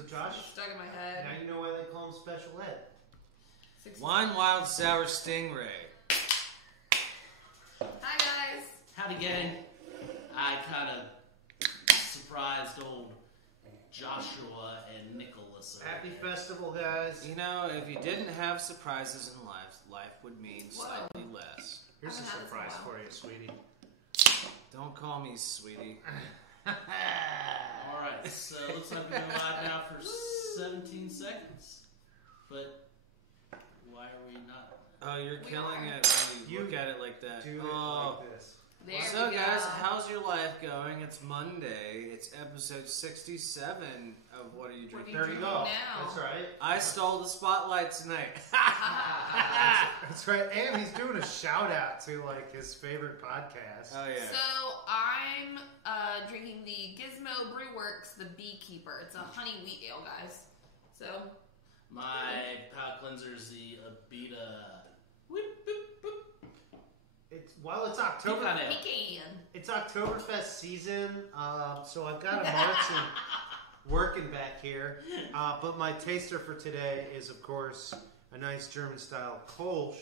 So Josh, stuck in my head. now you know why they call him Special Ed. Wine Wild Sour Stingray. Hi guys. Howdy, gang. I kind of surprised old Joshua and Nicholas. Happy festival, guys. You know, if you didn't have surprises in life would mean slightly less. Here's a I haven't had this in a surprise while. for you, sweetie. Don't call me sweetie. Alright, so looks like we're going live now for 17 seconds. But why are we not? Oh, you're We killing are. it when you You look at it like that. Do it Oh. like this. There So we go. guys, how's your life going? It's Monday. It's episode 67 of What Are You Drinking? There you go. Now. That's right. I stole the spotlight tonight. That's right. And he's doing a shout out to like his favorite podcast. Oh yeah. So I'm drinking the Gizmo Brew Works, the Beekeeper. It's a honey wheat ale, guys. So My palate cleanser is the Abita. Whip, boop, boop. While it's October, Pecan ale. pecan. it's Oktoberfest season, so I've got a Martin working back here. But my taster for today is, of course, a nice German-style Kolsch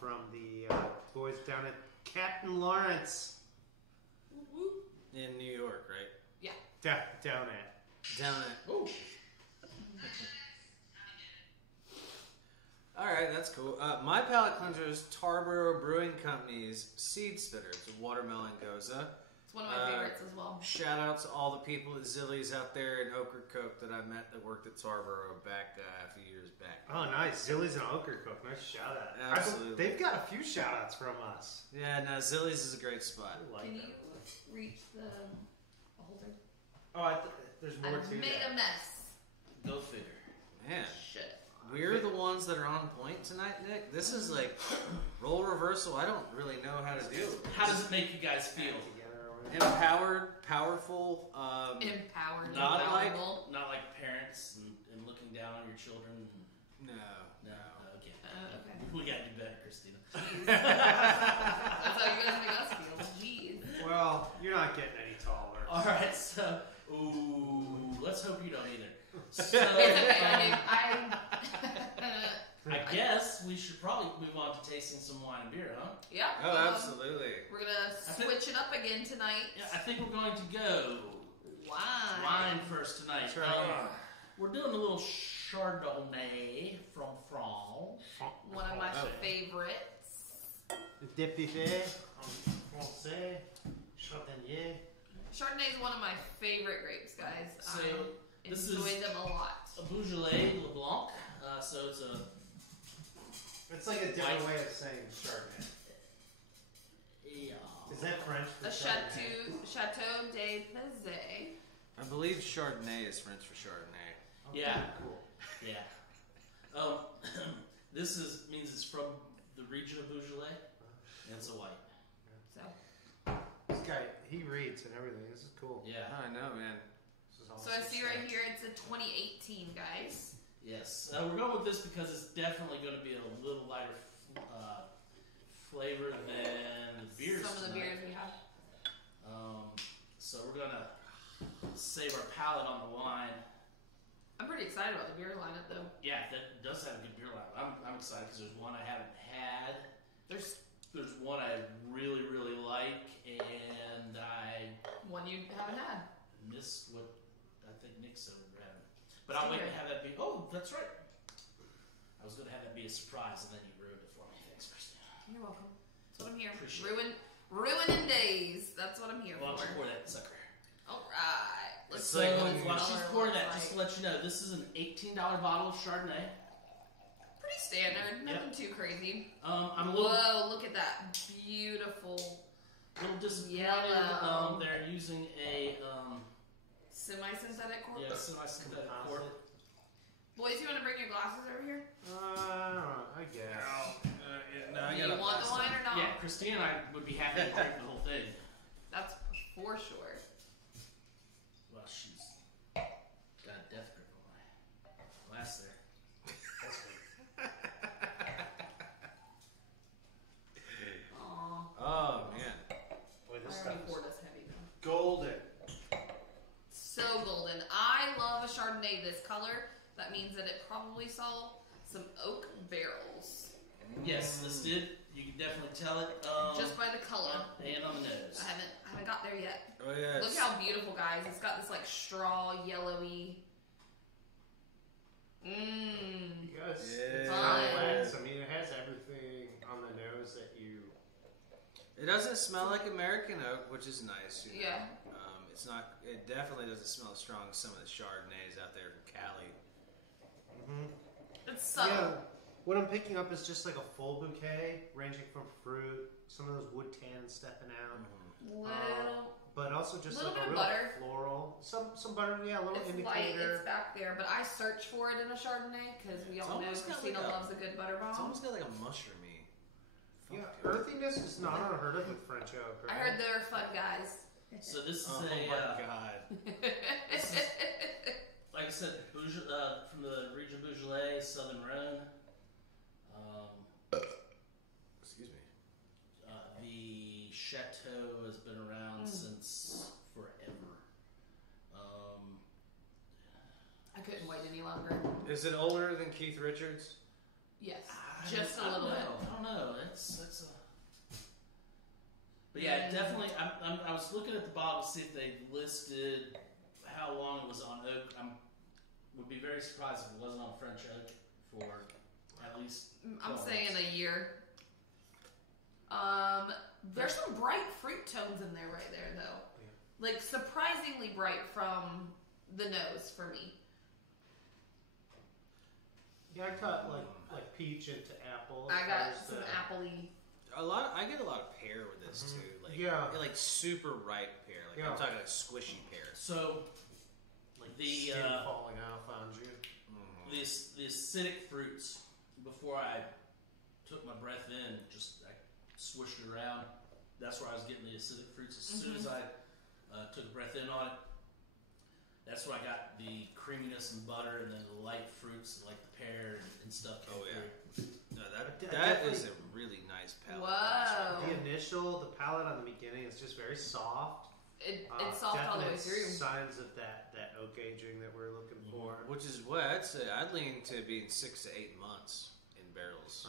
from the boys down at Captain Lawrence. In New York, right? Yeah. Down at. Down at. Ooh. Alright, that's cool. My palate cleanser is Tarboro Brewing Company's Seed Spitter. It's a watermelon goza. It's one of my favorites as well. Shout out to all the people at Zilly's out there in Ocracoke that I met that worked at Tarboro back a few years back. Oh, nice. Zilly's and Ocracoke. Nice shout out. Absolutely. They've got a few shout outs from us. Yeah, no, Zilly's is a great spot. I like Can that. you reach the holder? Oh, there's more I've to made that. a mess. Go figure. Man, Shit. we're the ones that are on point tonight, Nick. This is like role reversal. I don't really know how to do. How does it make you guys feel? Empowered, powerful, Empowered. not like- empowerable. Not like parents and looking down on your children. no. No. Okay. Okay. We gotta do better, Christina. That's how you guys make us feel. Jeez. Well, you're not getting any taller. Alright, so. Ooh. Let's hope you don't either. So. It's okay. I mean, I guess we should probably move on to tasting some wine and beer, huh? yeah. Oh, absolutely. We're gonna switch it up again tonight. Yeah, I think we're going to go wine first tonight. That's right. We're doing a little Chardonnay from France. One of my Oh. favorites. Député, en français, Chardonnay. Chardonnay is one of my favorite grapes, guys. So, I this enjoy is them a lot. A Beaujolais LeBlanc. So it's a. It's like a different way of saying Chardonnay. Yeah. Is that French for A Chardonnay? Chateau de Pizé. I believe Chardonnay is French for Chardonnay. Okay, Yeah. Cool. Yeah. This means it's from the region of Beaujolais, and it's a white. So, This guy, he reads and everything. This is cool. Yeah. I know, man. This is awesome. so I see right here it's a 2018, guys. Yes. We're going with this because it's definitely going to be a little lighter flavor than the beers. Some of the tonight. beers we have. So we're gonna save our palate on the wine. I'm pretty excited about the beer lineup, though. Yeah, that does have a good beer lineup. I'm excited because there's one I haven't had. There's There's one I really, really like, and I one you haven't had. missed what I think Nick said we were having. But I'll wait to have that be. Oh, that's right. I was going to have that be a surprise, and then you ruined it for me. Thanks, Christina. You're welcome. That's what I'm here. Appreciate Ruining days. That's what I'm here Why don't for. you pour that sucker? All right. Let's It's like So when you- while she's pouring that, Like- just to let you know, this is an $18 bottle of Chardonnay. Pretty standard. Nothing too crazy. I'm a little Whoa! Look at that beautiful disappointed. Yellow. They're using a semi-synthetic cork. semi-synthetic Composite. cork. Boys, you want to bring your glasses over here? I guess. No, I Do gotta you want pass the wine or not? Yeah, Christina and I would be happy to drink the whole thing. That's for sure. Well, she's got a death grip on my glass there. Aw. Oh, man. Boy, this I stuff already is poured us heavy though. golden. So golden. I love a Chardonnay this color. That means that it probably saw some oak barrels. Yes, this did. You can definitely tell it. Just by the color. And on the nose. I haven't got there yet. Oh yeah. Look how beautiful, guys. It's got this like straw, yellowy. Mmm. You guys, Yeah. it's complex. I mean, it has everything on the nose that you. It doesn't smell like American oak, which is nice. You know? Yeah. It's not. It definitely doesn't smell as strong as some of the Chardonnays out there from Cali. It's subtle. Yeah. What I'm picking up is just like a full bouquet, ranging from fruit, some of those wood tannins stepping out, Little. but also just Little like bit a of real butter. floral, some butter, yeah, a little It's light. indicator. It's back there, but I search for it in a Chardonnay because we It's all know almost got Christina like a- loves a good butter It's bomb. almost got like a mushroomy. Yeah, earthiness is not unheard of with French oak, right? I heard they're fun guys. So this is Oh a, my god. this is, like I said, from the region Beaujolais, Southern Rhone. Excuse me. The chateau has been around since forever. I couldn't wait any longer. Is it older than Keith Richards? Yes, I just a don't little know. bit. I don't know. It's a. But yeah, definitely. I was looking at the bottle to see if they listed how long it was on oak. Would be very surprised if it wasn't on French oak for at least. I'm 12 saying months. a year. There's some bright fruit tones in there right there, though. Yeah. Like surprisingly bright from the nose for me. Yeah, I cut like peach into apple. as I far got as some the- appley. I get a lot of pear with this too. Like Yeah. like super ripe pear. Like I'm Yeah. talking like squishy pear. So like the, skin falling off on you. the acidic fruits, before I took my breath in, just I swished it around. That's where I was getting the acidic fruits. As soon as I took a breath in on it, that's where I got the creaminess and butter, and then the light fruits like the pear and stuff. Came Oh, yeah. through. No, I that definitely- is a really nice palate. Whoa. The initial, the palate on the beginning is just very soft. It's soft all the way Definite through. Signs of that oak aging that we're looking for. Which is what I'd say. I'd lean to being 6 to 8 months in barrels.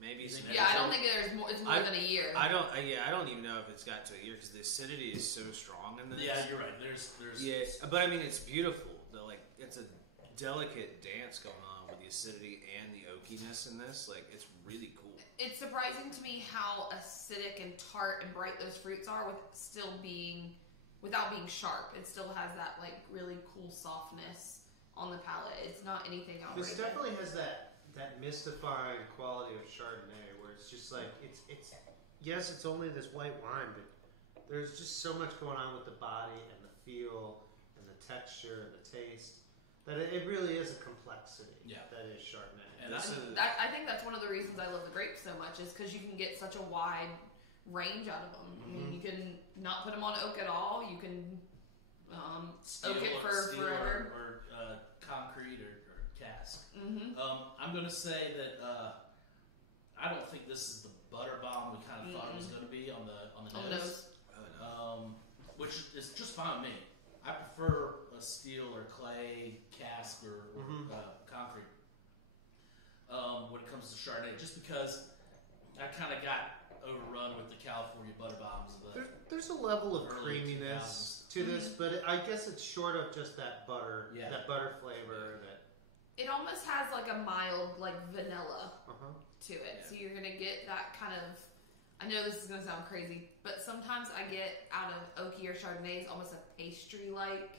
Maybe You some. think Yeah, I don't think there's more. It's more than a year. I don't. I don't even know if it's got to a year because the acidity is so strong in this. Yeah, you're right. There's Yeah, but I mean, it's beautiful. Though, like, it's a delicate dance going on with the acidity and the oakiness in this. Like, it's really cool. It's surprising to me how acidic and tart and bright those fruits are without being sharp. It still has that like really cool softness on the palate. It's not anything outrageous. This definitely has that mystifying quality of Chardonnay, where it's just like it's yes, it's only this white wine, but there's just so much going on with the body and the feel and the texture and the taste that it really is a complexity. Yeah. That is Chardonnay. And This is I think that's one of the reasons I love the grapes so much is because you can get such a wide range out of them. I mean, you can not put them on oak at all. You can steel, oak it for steel forever. or concrete or cask. Mm-hmm. I'm going to say that I don't think this is the butter bomb we kind of thought it was going to be on the On nose. the nose. Which is just fine with me. I prefer a steel or clay cask or concrete when it comes to Chardonnay, just because I kind of got overrun with the California butter bombs. There's a level of Early creaminess to this, but I guess it's short of just that butter, Yeah. that butter flavor. That It almost has like a mild like vanilla to it. Yeah. So you're gonna get that kind of. I know this is gonna sound crazy, but sometimes I get out of oaky or Chardonnays almost a pastry-like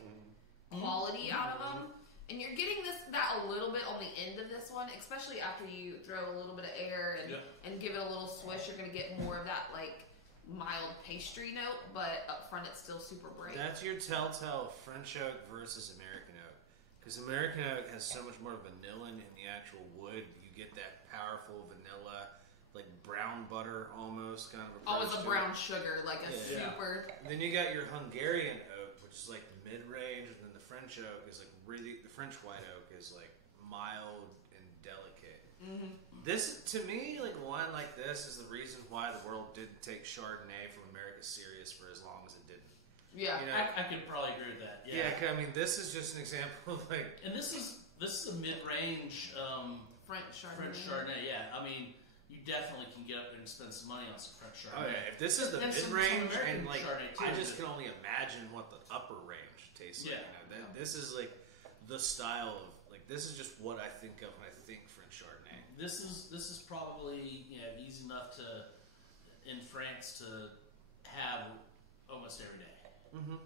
quality out of them, and you're getting that a little bit on the end of this one, especially after you throw a little bit of air and give it a little swish. You're gonna get more of that like mild pastry note, but up front it's still super bright. That's your telltale French oak versus American oak. Because American oak has so much more vanillin in the actual wood. You get that powerful vanilla, like brown butter almost kind of approach. Always a to brown it. sugar, like a Yeah. super. And then you got your Hungarian oak, which is like the mid-range, and then the French oak is like really, the French white oak is like mild and delicate. This, to me, like wine like this is the reason why the world didn't take Chardonnay from America serious for as long as it didn't. Yeah. You know, I could probably agree with that. yeah. I mean, this is just an example of like. And this is a mid-range French Chardonnay. French Chardonnay. Yeah, I mean, you definitely can get up there and spend some money on some French Oh Chardonnay. yeah, if this is the And mid some range, American and like Chardonnay, too, I just but- can only imagine what the upper range tastes like. Yeah. You know, this is like the style of like this is just what I think of when I think French Chardonnay. This is probably easy enough in France to have almost every day. Mm-hmm.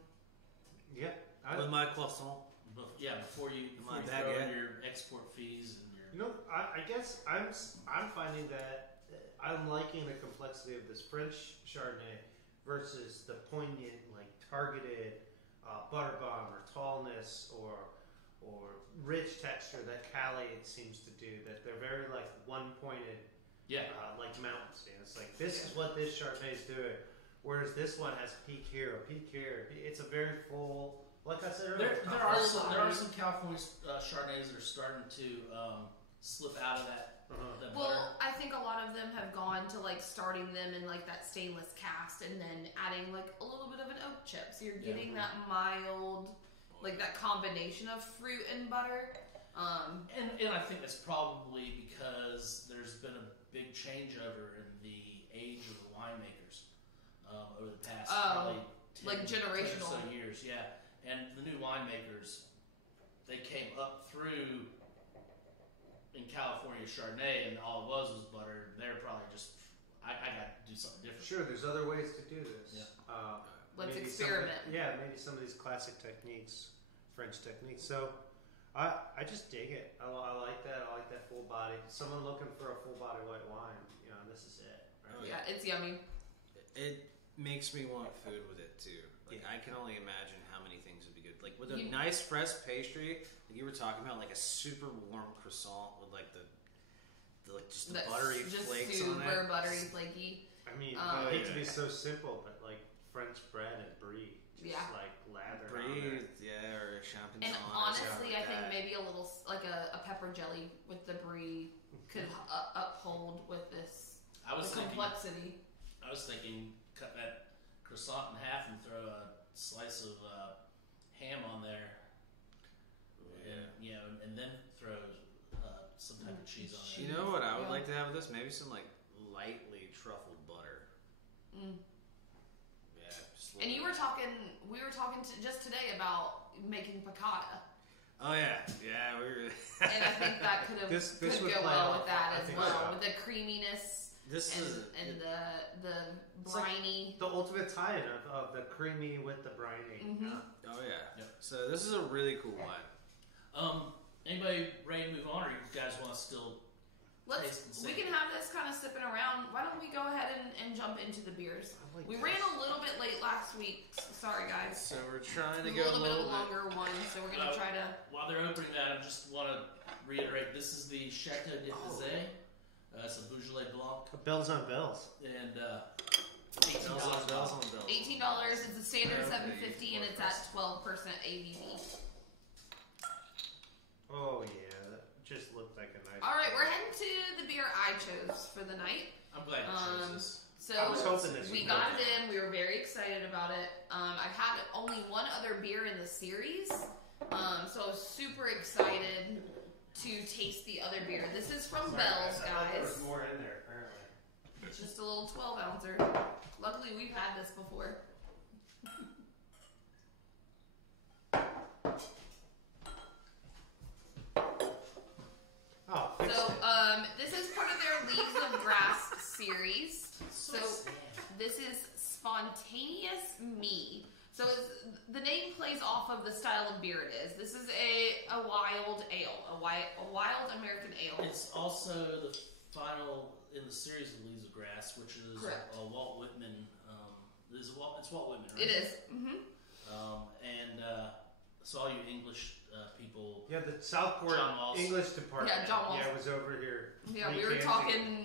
Yeah. With my croissant. Before you My throw in baguette. your export fees and your You know, I guess I'm finding that I'm liking the complexity of this French Chardonnay versus the poignant, like targeted butter bomb or tallness or rich texture that Cali seems to do. That they're very like one pointed, like mountains. And it's like this is what this Chardonnay is doing. Whereas this one has peak here, a peak here. It's a very full. Like I said earlier, there are some California Chardonnays that are starting to slip out of that. that butter. Well, I think a lot of them have gone to like starting them in like that stainless cast and then adding like a little bit of an oak chip. So you're getting that mild, like that combination of fruit and butter. And I think that's probably because there's been a big changeover in the age of the winemakers over the past probably 10, like generational 10 or so years. Yeah, and the new winemakers, they came up through in California Chardonnay, and all it was butter. They're probably just I got to do something different. Sure, there's other ways to do this. Yeah. Let's maybe experiment. Maybe some of these classic techniques, French techniques. So, I just dig it. I like that. I like that full body. Someone looking for a full body white wine, this is it. Right? Oh, Yeah, it's yummy. It makes me want food with it too. Like I can only imagine how many things would be good. Like with a nice fresh pastry, like you were talking about, like a super warm croissant with like the just the buttery just flakes on super it. buttery, flaky. I mean, Oh, I hate to be so simple, but like French bread and brie, just Yeah. like lather. Brie, yeah, or champignon. And or honestly, something I like think that. maybe a little like a pepper jelly with the brie could uphold with this I was the thinking, complexity. cut that croissant in half and throw a slice of ham on there, and then throw some type of cheese on it. You know what I would Yeah. like to have with this? Maybe some like lightly truffled butter. Mm. Yeah. Just a And little we were talking just today about making piccata, Oh yeah, yeah. We were. and I think that could This could would go play well off, with that I as think well, so. with the creaminess This is and the It's like briny. the ultimate tie-in of the creamy with the briny. Mhm. Oh yeah. Yep. So this is a really cool wine. Anybody ready to move on, or you guys want to still? Taste and We see. can have this kind of sipping around. Why don't we go ahead and jump into the beers? I like We this. ran a little bit late last week. Sorry, guys. So we're trying to A go little bit of a bit. longer one, so we're gonna try to. While they're opening that, I just want to reiterate: this is the Chateau de Pizet. It's a Beaujolais Blanc, Bells on bells. and Bells on bells on bells. $18. It's a standard Oh, $7.50, and it's at 12% ABV. Oh yeah, that just looked like a nice. All right, we're heading to the beer I chose for the night. I'm glad you chose this. So I was hoping this we would got go. it in. We were very excited about it. I've had only one other beer in the series, so I was super excited to taste the other beer. This is from Sorry, Bell's, I thought there was guys. more in there apparently. It's just a little 12-ouncer. Luckily, we've had this before. Oh, fixed So, it. this is part of their Leaves of Grass series. So, this is Spontaneous Me. So, the name plays off of the style of beer it is. This is a wild ale, a wild American ale. It's also the final in the series of Leaves of Grass, which is Correct. Walt Whitman. It's Walt Whitman, right? It is. Mm-hmm. So all you English people, Yeah, the Southport John Walsh. English department. Yeah, John Walsh. was over here. Yeah, we were recanting.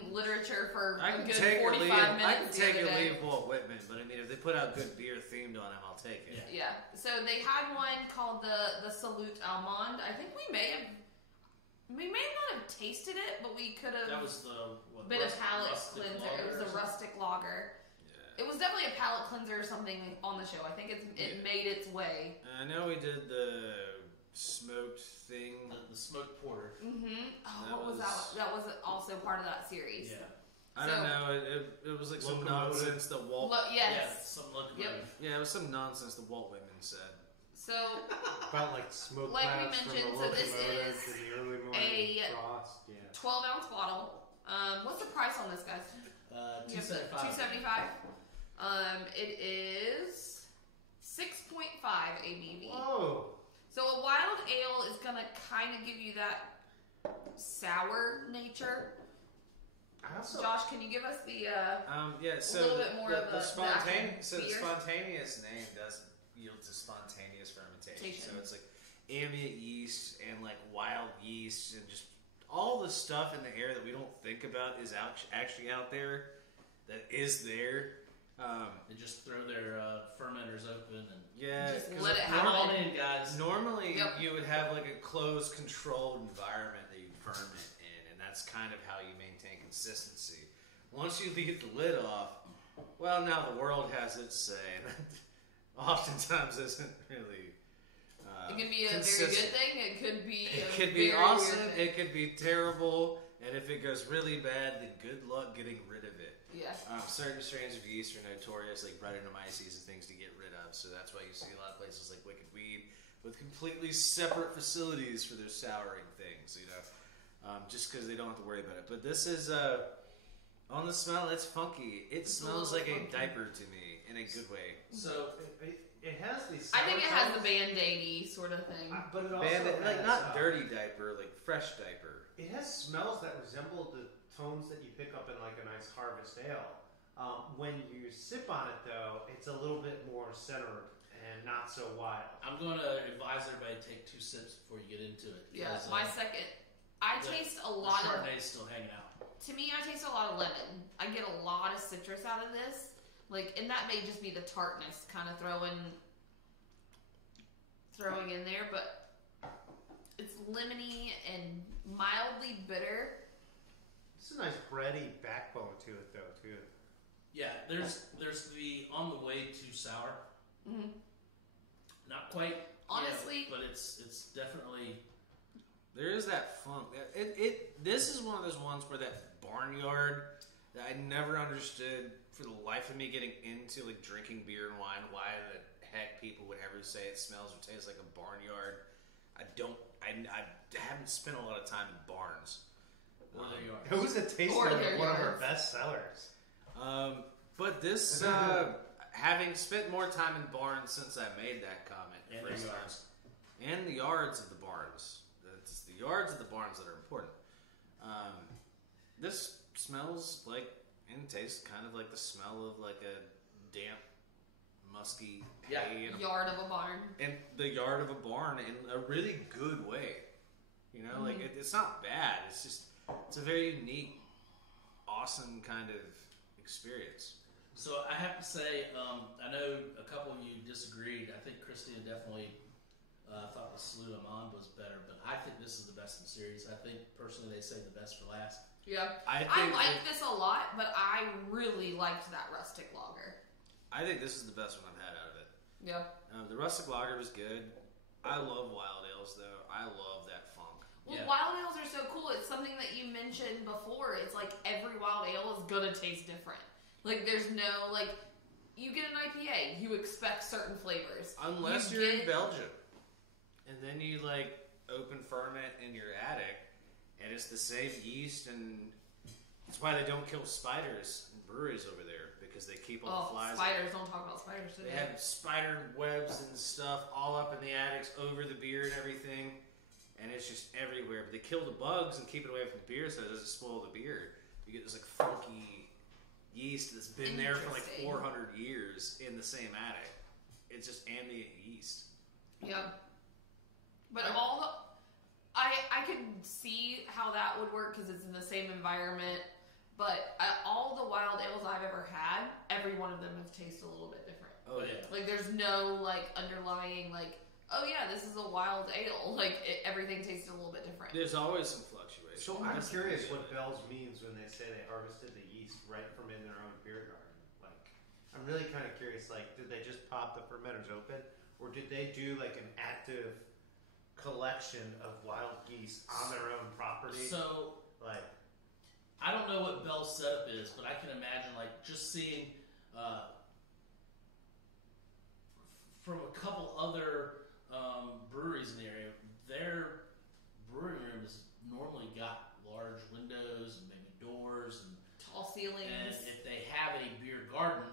talking literature for I a can good take or 45 leave. minutes I can the take other or day. leave Walt Whitman, but I mean, if they put out good beer themed on him, I'll take it. Yeah. Yeah. So they had one called the Salute Almond. I think we may not have tasted it, but we could have that was the been a rustic palate lager cleanser. It was or the something? rustic lager. It was definitely a palate cleanser or something on the show. I think it made its way. I know we did the smoked thing. The smoked porter. Mm-hmm. Oh, That what was that? That was also part of that series. Yeah. I don't know. It was like some Locomotive. nonsense that Walt. Yes. Yeah, some locomotive. Yeah, it was some nonsense that Walt Whitman said. So About like smoke Like we clouds from mentioned, the so this locomotive is in the early morning a frost. Yeah. 12-ounce bottle. What's the price on this, guys? $2.75. $2.75. It is 6.5 ABV. Whoa. So a wild ale is gonna kind of give you that sour nature. I also Josh, can you give us the? So little bit more of the the actual so the beer. spontaneous name does yield to spontaneous fermentation. So it's like ambient yeast and like wild yeast and just all the stuff in the air that we don't think about is actually out there. That is there. They just throw their fermenters open and Just 'cause let it come happen. on in, guys. Normally, Yep. you would have like a closed, controlled environment that you ferment in, and that's kind of how you maintain consistency. Once you leave the lid off, well, now the world has its say, and that oftentimes isn't really. It can be a consistent. very good thing. It could be. It a could be very awesome. weird thing. It could be terrible, and if it goes really bad, then good luck getting rid of it. Yeah. Certain strains of yeast are notorious, like Brettanomyces and things, to get rid of. So that's why you see a lot of places like Wicked Weed with completely separate facilities for their souring things. Just because they don't have to worry about it. But this is on the smell, it's funky. It It's a smells little like funky. a diaper to me in a good way. So it has these. I think it sour has the tones, Band-Aid-y sort of thing. but it also Like has, not dirty diaper, like fresh diaper. It has smells that resemble the tones that you pick up in like a nice harvest ale. When you sip on it, though, it's a little bit more centered and not so wild. I'm going to advise everybody to take 2 sips before you get into it. Yeah, 'cause, my second. I taste a the lot of. Chardonnay's still hanging out. To me, I taste a lot of lemon. I get a lot of citrus out of this. Like, and that may just be the tartness kind of throwing in there, but it's lemony and mildly bitter. It's a nice bready backbone to it, though, too. Yeah, there's the on the way too sour. Mm-hmm. Not quite. Honestly- but it's definitely. There is that funk. This is one of those ones where that barnyard that I never understood for the life of me getting into like drinking beer and wine. Why the heck people would ever say it smells or tastes like a barnyard? I haven't spent a lot of time in barns. Or there you are. It was a taste Or of their one of our yards. best sellers. But this, having spent more time in barns since I made that comment, And first their time, yards. and the yards of the barns. It's the yards of the barns that are important. This smells like and tastes kind of like the smell of like a damp, musky hay in a Yard of a barn. in the yard of a barn in a really good way. Like it's not bad. It's a very unique, awesome kind of experience. So I have to say, I know a couple of you disagreed. I think Christina definitely thought the Salute Amand was better, but I think this is the best in the series. I think personally they say the best for last. Yeah. I I like this a lot, but I really liked that rustic lager. I think this is the best one I've had out of it. Yeah. The rustic lager was good. I love wild ales though. I love that funk. Well, Yeah. wild ales are so cool. It's something that you mentioned before. It's like every wild ale is gonna taste different. Like there's no like, you get an IPA, you expect certain flavors. Unless You you're in get- Belgium, and then you like open ferment in your attic, and it's the same yeast, and that's why they don't kill spiders in breweries over there because they keep all the Oh, flies. spiders! Don't talk about spiders They today. have spider webs and stuff all up in the attics over the beer and everything, and it's just everywhere. But they kill the bugs and keep it away from the beer so it doesn't spoil the beer. You get this like funky yeast that's been there for like Interesting. 400 years in the same attic. It's just ambient yeast. Yeah. But all the, I could see how that would work because it's in the same environment. But all the wild ales I've ever had, every one of them have tasted a little bit different. Oh yeah. Like there's no like underlying like, oh yeah, this is a wild ale. Like everything tasted a little bit different. There's always some fluctuation. So I'm That's curious the what beauty of Bell's means when they say they harvested the yeast right from in their own beer garden. Like, I I'm really kind of curious. Like, did they just pop the fermenters open, or did they do like an active collection of wild geese on their own property? So, like, I don't know what Bell's setup is, but I can imagine like just seeing from a couple other breweries in the area, their brewing room has normally got large windows and maybe doors and Tall ceilings. And if they have a beer garden,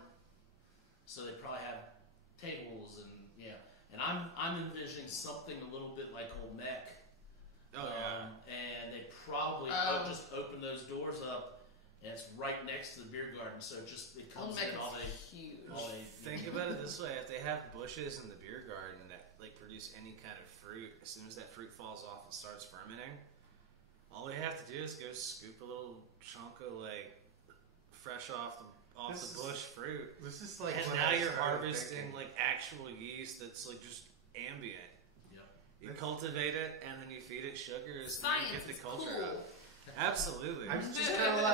so they probably have tables and And I'm envisioning something a little bit like Old Mech. And they probably just open those doors up, and it's right next to the beer garden, so it comes in all huge. Think about it this way: if they have bushes in the beer garden that like produce any kind of fruit, as soon as that fruit falls off and starts fermenting, all they have to do is go scoop a little chunk of like fresh off the bush fruit. This is like, and now you're harvesting like actual yeast that's like just ambient. You cultivate it and then you feed it sugars. Science and you get the is culture cool. out. Absolutely. I was just kind of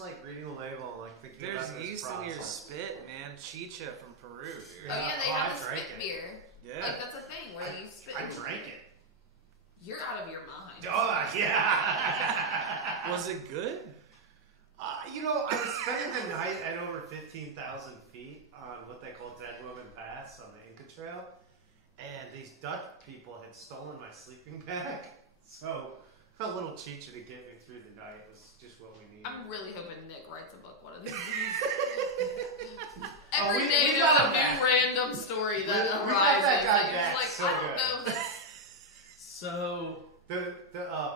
like, reading the label and like thinking There's about this yeast process. in your spit, man. Chicha from Peru, dude. Oh yeah, they I have a drank spit it. beer. Yeah. Like that's a thing where you spit. I drank it. You're out of your mind. Oh yeah. Was it good? I was spending the night at over 15,000 feet on what they call Dead Woman Pass on the Inca Trail, and these Dutch people had stolen my sleeping bag. So a little chicha to get me through the night was just what we needed. I'm really hoping Nick writes a book one of these. Oh, Every we day got there's a him back. new random story that We got arises. that guy and you're back like, so I don't good. know this. So The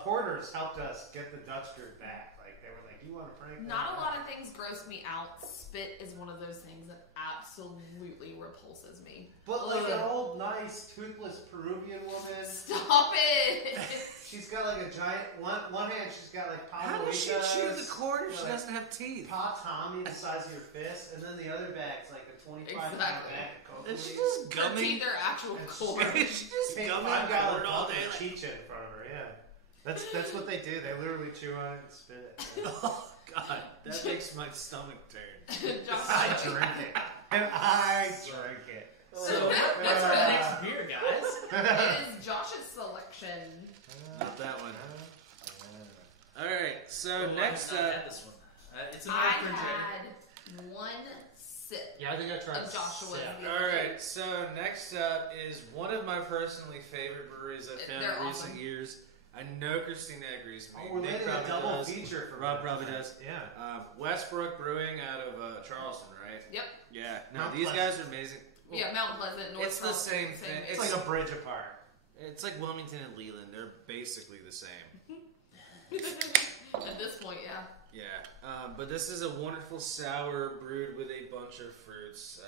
porters helped us get the Dutch group back. Like they were like, "Do you want to prank?" Not a lot of things gross me out. Spit is one of those things that absolutely repulses me. But like an Ugh. old, nice, toothless Peruvian woman. Stop it! She's got like a giant one hand. She's got like How does she chew the corn if she doesn't have teeth? Pot Tommy the size of your fist, and then the other bag's like a 25-pound Exactly. bag of cocoa Is she leaves. just Her gumming? teeth are actual And corn. She just Take gumming $5 corn all bucket day. of chicha in front of her. Yeah, that's what they do. They literally chew on it and spit it. Oh God, that makes my stomach turn. I drink it. And I drink it. So what's our next beer, guys? It is Josh's selection. Not that one. All right, so next I up, had this one. It's an I American had one sip Yeah, I think I tried of Joshua's. sip. the all other day. right, so next up is one of my personally favorite breweries I've found They're in recent awesome. years. I know Christina agrees with me. Oh, we're Nick letting a probably double does. feature for Rob me probably tonight. does. Yeah. Westbrook Brewing out of Charleston, right? Yep. Yeah. No, Mount these Pleasant. guys are amazing. Well, Yeah, Mount Pleasant, North it's the Charleston, same thing. It's It's like a bridge apart. It's like Wilmington and Leland. They're basically the same. At this point, yeah. Yeah. But this is a wonderful sour brewed with a bunch of fruits.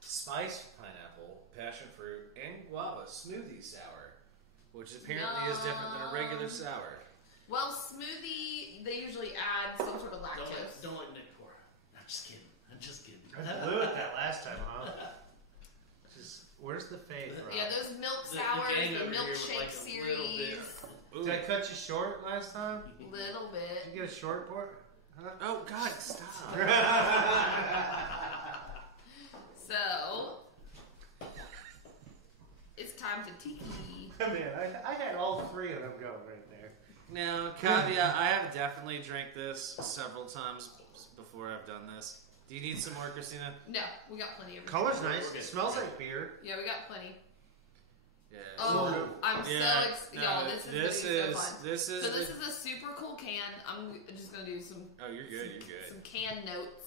Spiced pineapple, passion fruit, and guava smoothie sour. Which apparently is different than a regular sour. Well, smoothie, they usually add some sort of lactose. Don't let Nick pour. I'm just kidding. I'm just kidding. I blew it that last time, huh? Where's the faith, Rob? Yeah, those milk The sours, gang the over here would milkshake like a little series. bit. Ooh. Did I cut you short last time? Little bit. Did you get a short port? Huh? Oh God, stop. So, it's time to tiki. Man, I had all three of them going right there. Now, caveat, I have definitely drank this several times before I've done this. Do you need some more, Christina? No, we got plenty of it. Color's nice. We're good. It smells like beer. Yeah, we got plenty. Yeah. Oh, Sort of. I'm Yeah, so excited. no, Y'all, this is this gonna be is so fun. this is So this the- is a super cool can. I'm just gonna do some Oh, you're good. You're good. some can notes.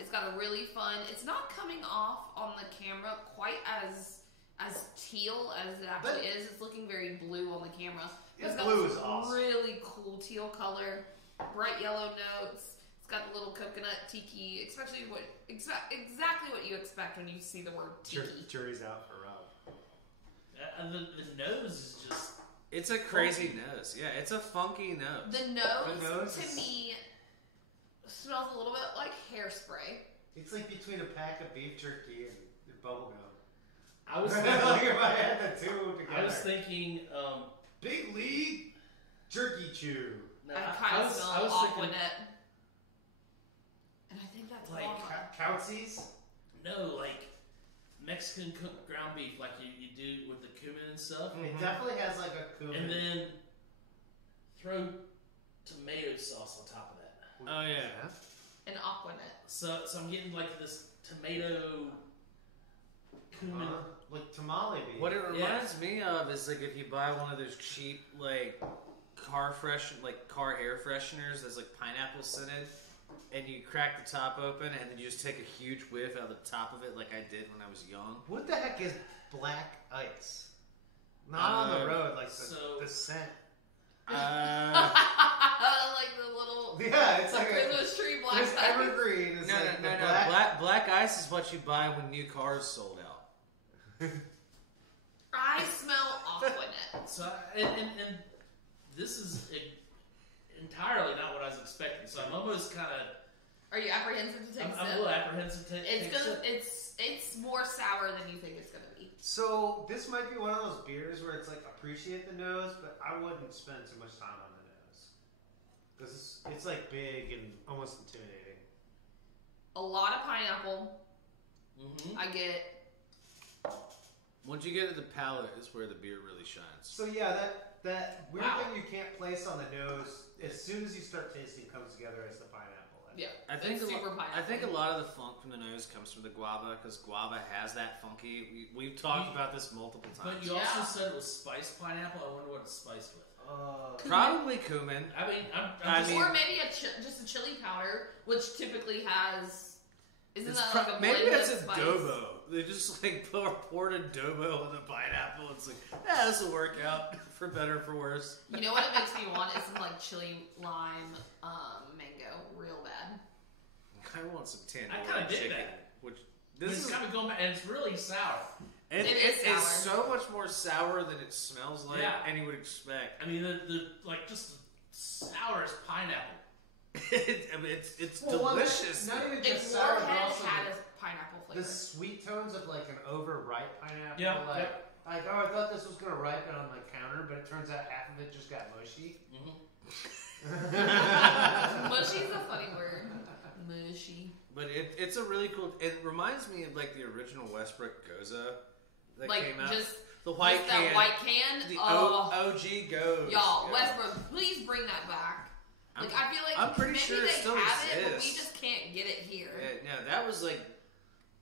It's got a really fun. It's not coming off on the camera quite as teal as it actually is. It's looking very blue on the camera. Yeah, It's got blue this is awesome. really cool teal color, bright yellow notes. It's got the little coconut tiki, especially exactly what you expect when you see the word tiki. Jury's out for Rob. And the nose is just. It's a crazy nose. Yeah, it's a funky nose. The nose, The nose to is- me smells a little bit like hairspray. It's like between a pack of beef jerky and bubble gum. I was like thinking. if I had the two together. I was thinking. Big League Jerky Chew. No, I kind of smell I was thinking. Aquanet. And I think that's Like, guava. Coutsies? No, like Mexican cooked ground beef, like you do with the cumin and stuff, It definitely has like a cumin. and then throw tomato sauce on top of that. Oh yeah. And Aquanet. So I'm getting like this tomato cumin. Like tamale beef. What it reminds me of is like if you buy one of those cheap like car air fresheners that's like pineapple scented, and you crack the top open and then you just take a huge whiff out of the top of it like I did when I was young. What the heck is black ice? Not on the road, like the scent. Like the little Yeah, it's like Christmas tree black there's ice. evergreen. It's No. like the black. Black ice is what you buy when new cars sold out. I smell Aquanet. So and this is entirely not what I was expecting. So I'm almost kind of. Are you apprehensive to take a I'm a sip? little apprehensive to It's take a gonna. sip. It's more sour than you think it's gonna be. So this might be one of those beers where it's like appreciate the nose, but I wouldn't spend too much time on the nose because it's like big and almost intimidating. A lot of pineapple. Mm-hmm. I get. Once you get to the palate is where the beer really shines. So yeah, that weird Wow. thing you can't place on the nose, as soon as you start tasting, comes together as the pineapple. Yeah. I think It's super pineapple. I think a lot of the funk from the nose comes from the guava because guava has that funky. We've talked about this multiple times. But you also said it was spiced pineapple. I wonder what it's spiced with. Probably cumin. I mean, I mean- or maybe just a chili powder, which typically has. Isn't It's that pro- like a maybe blend that's of spice? adobo. They just like poured adobo on the pineapple. It's like, this will work out for better or for worse. You know what it makes me want is some like chili lime mango, real bad. I want some tandoori I kinda dig chicken. that. Which This this is is kind of going back, and it's really sour. it It is is sour. so much more sour than it smells like, Yeah. and you would expect. I mean, the like just sour as pineapple. I mean, it's delicious. Not even If just sour, but Warhead also had a pineapple the flavor. sweet tones of like an overripe pineapple. Yeah, like, like, oh, I thought this was gonna ripen on my counter, but it turns out half of it just got mushy. Mushy's a funny word. Mushy. But it's a really cool. It reminds me of like the original Westbrook Goza that Like came out. just The white just can. that white can. The Oh, OG Goza. y'all, Yeah. Westbrook, please bring that back. Like I feel like I'm pretty maybe sure it they still have it, but we exists. just can't get it here. Yeah, no, that was like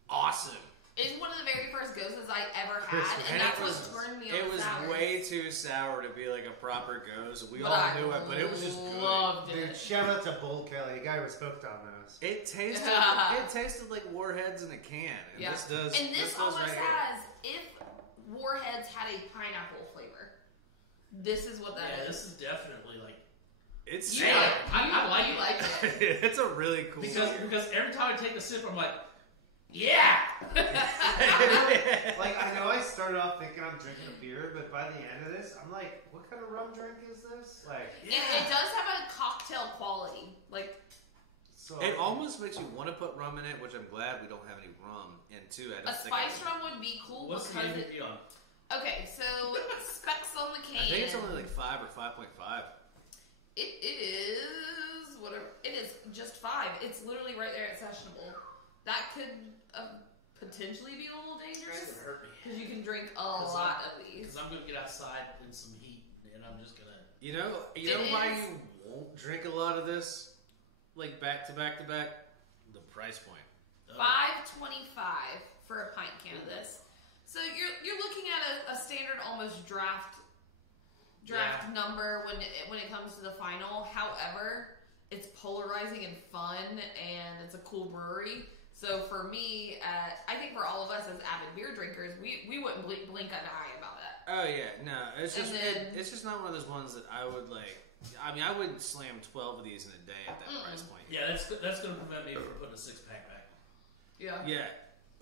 awesome. It's one of the very first gozas I ever had, Christmas. and And that's it what was- turned me on It was sours. way too sour to be like a proper Goza. We But all I knew it, but it was just good. loved Dude, it. shout out to Bull Kelly. The guy was hooked on those. It tasted like Warheads in a can. And Yeah. this does. And this does almost right here. has, if Warheads had a pineapple flavor, this is what that Yeah, is. this is definitely like It's You sour. like, I like you it. like it. It's a really cool. because every time I take a sip, I'm like, yeah. Like, I know I started off thinking I'm drinking a beer, but by the end of this, I'm like, what kind of rum drink is this? Like, It does have a cocktail quality. Like, so. It almost makes you want to put rum in it, which I'm glad we don't have any rum in too. I a don't think I spice rum would be cool What's the because it... ABV on? Okay, so specs on the can. I think it's only like 5 or 5.5. It is whatever. It is just 5. It's literally right there at sessionable. That could potentially be a little It's dangerous gonna hurt me because you can drink a 'Cause lot of these. because I'm gonna get outside in some heat, and I'm just gonna. You know It why is- you won't drink a lot of this, like back to back to back? The price point. $5.25 for a pint can of this. So you're looking at a standard almost draft number when it comes to the final. However, it's polarizing and fun, and it's a cool brewery. So for me, I think for all of us as avid beer drinkers, we wouldn't blink an eye about that. Oh yeah, no, it's just And then- it's just not one of those ones that I would like. I mean, I wouldn't slam 12 of these in a day at that price point. Yeah, that's gonna prevent me from putting a 6-pack back. Yeah. Yeah,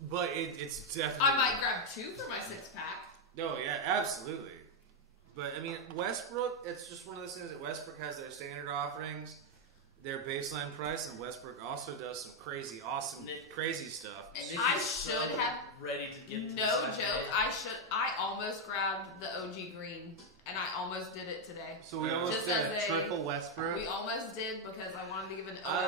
but it's definitely. I might grab 2 for my 6-pack. Oh yeah, absolutely. But I mean, Westbrook. It's just one of those things that Westbrook has their standard offerings, their baseline price, and Westbrook also does some crazy, awesome, crazy stuff. Nick I is should so have- ready to get. To No the second joke. half. I almost grabbed the OG green, and I almost did it today. So we Yeah. almost Just did as a a- triple Westbrook. We almost did because I wanted to give an O I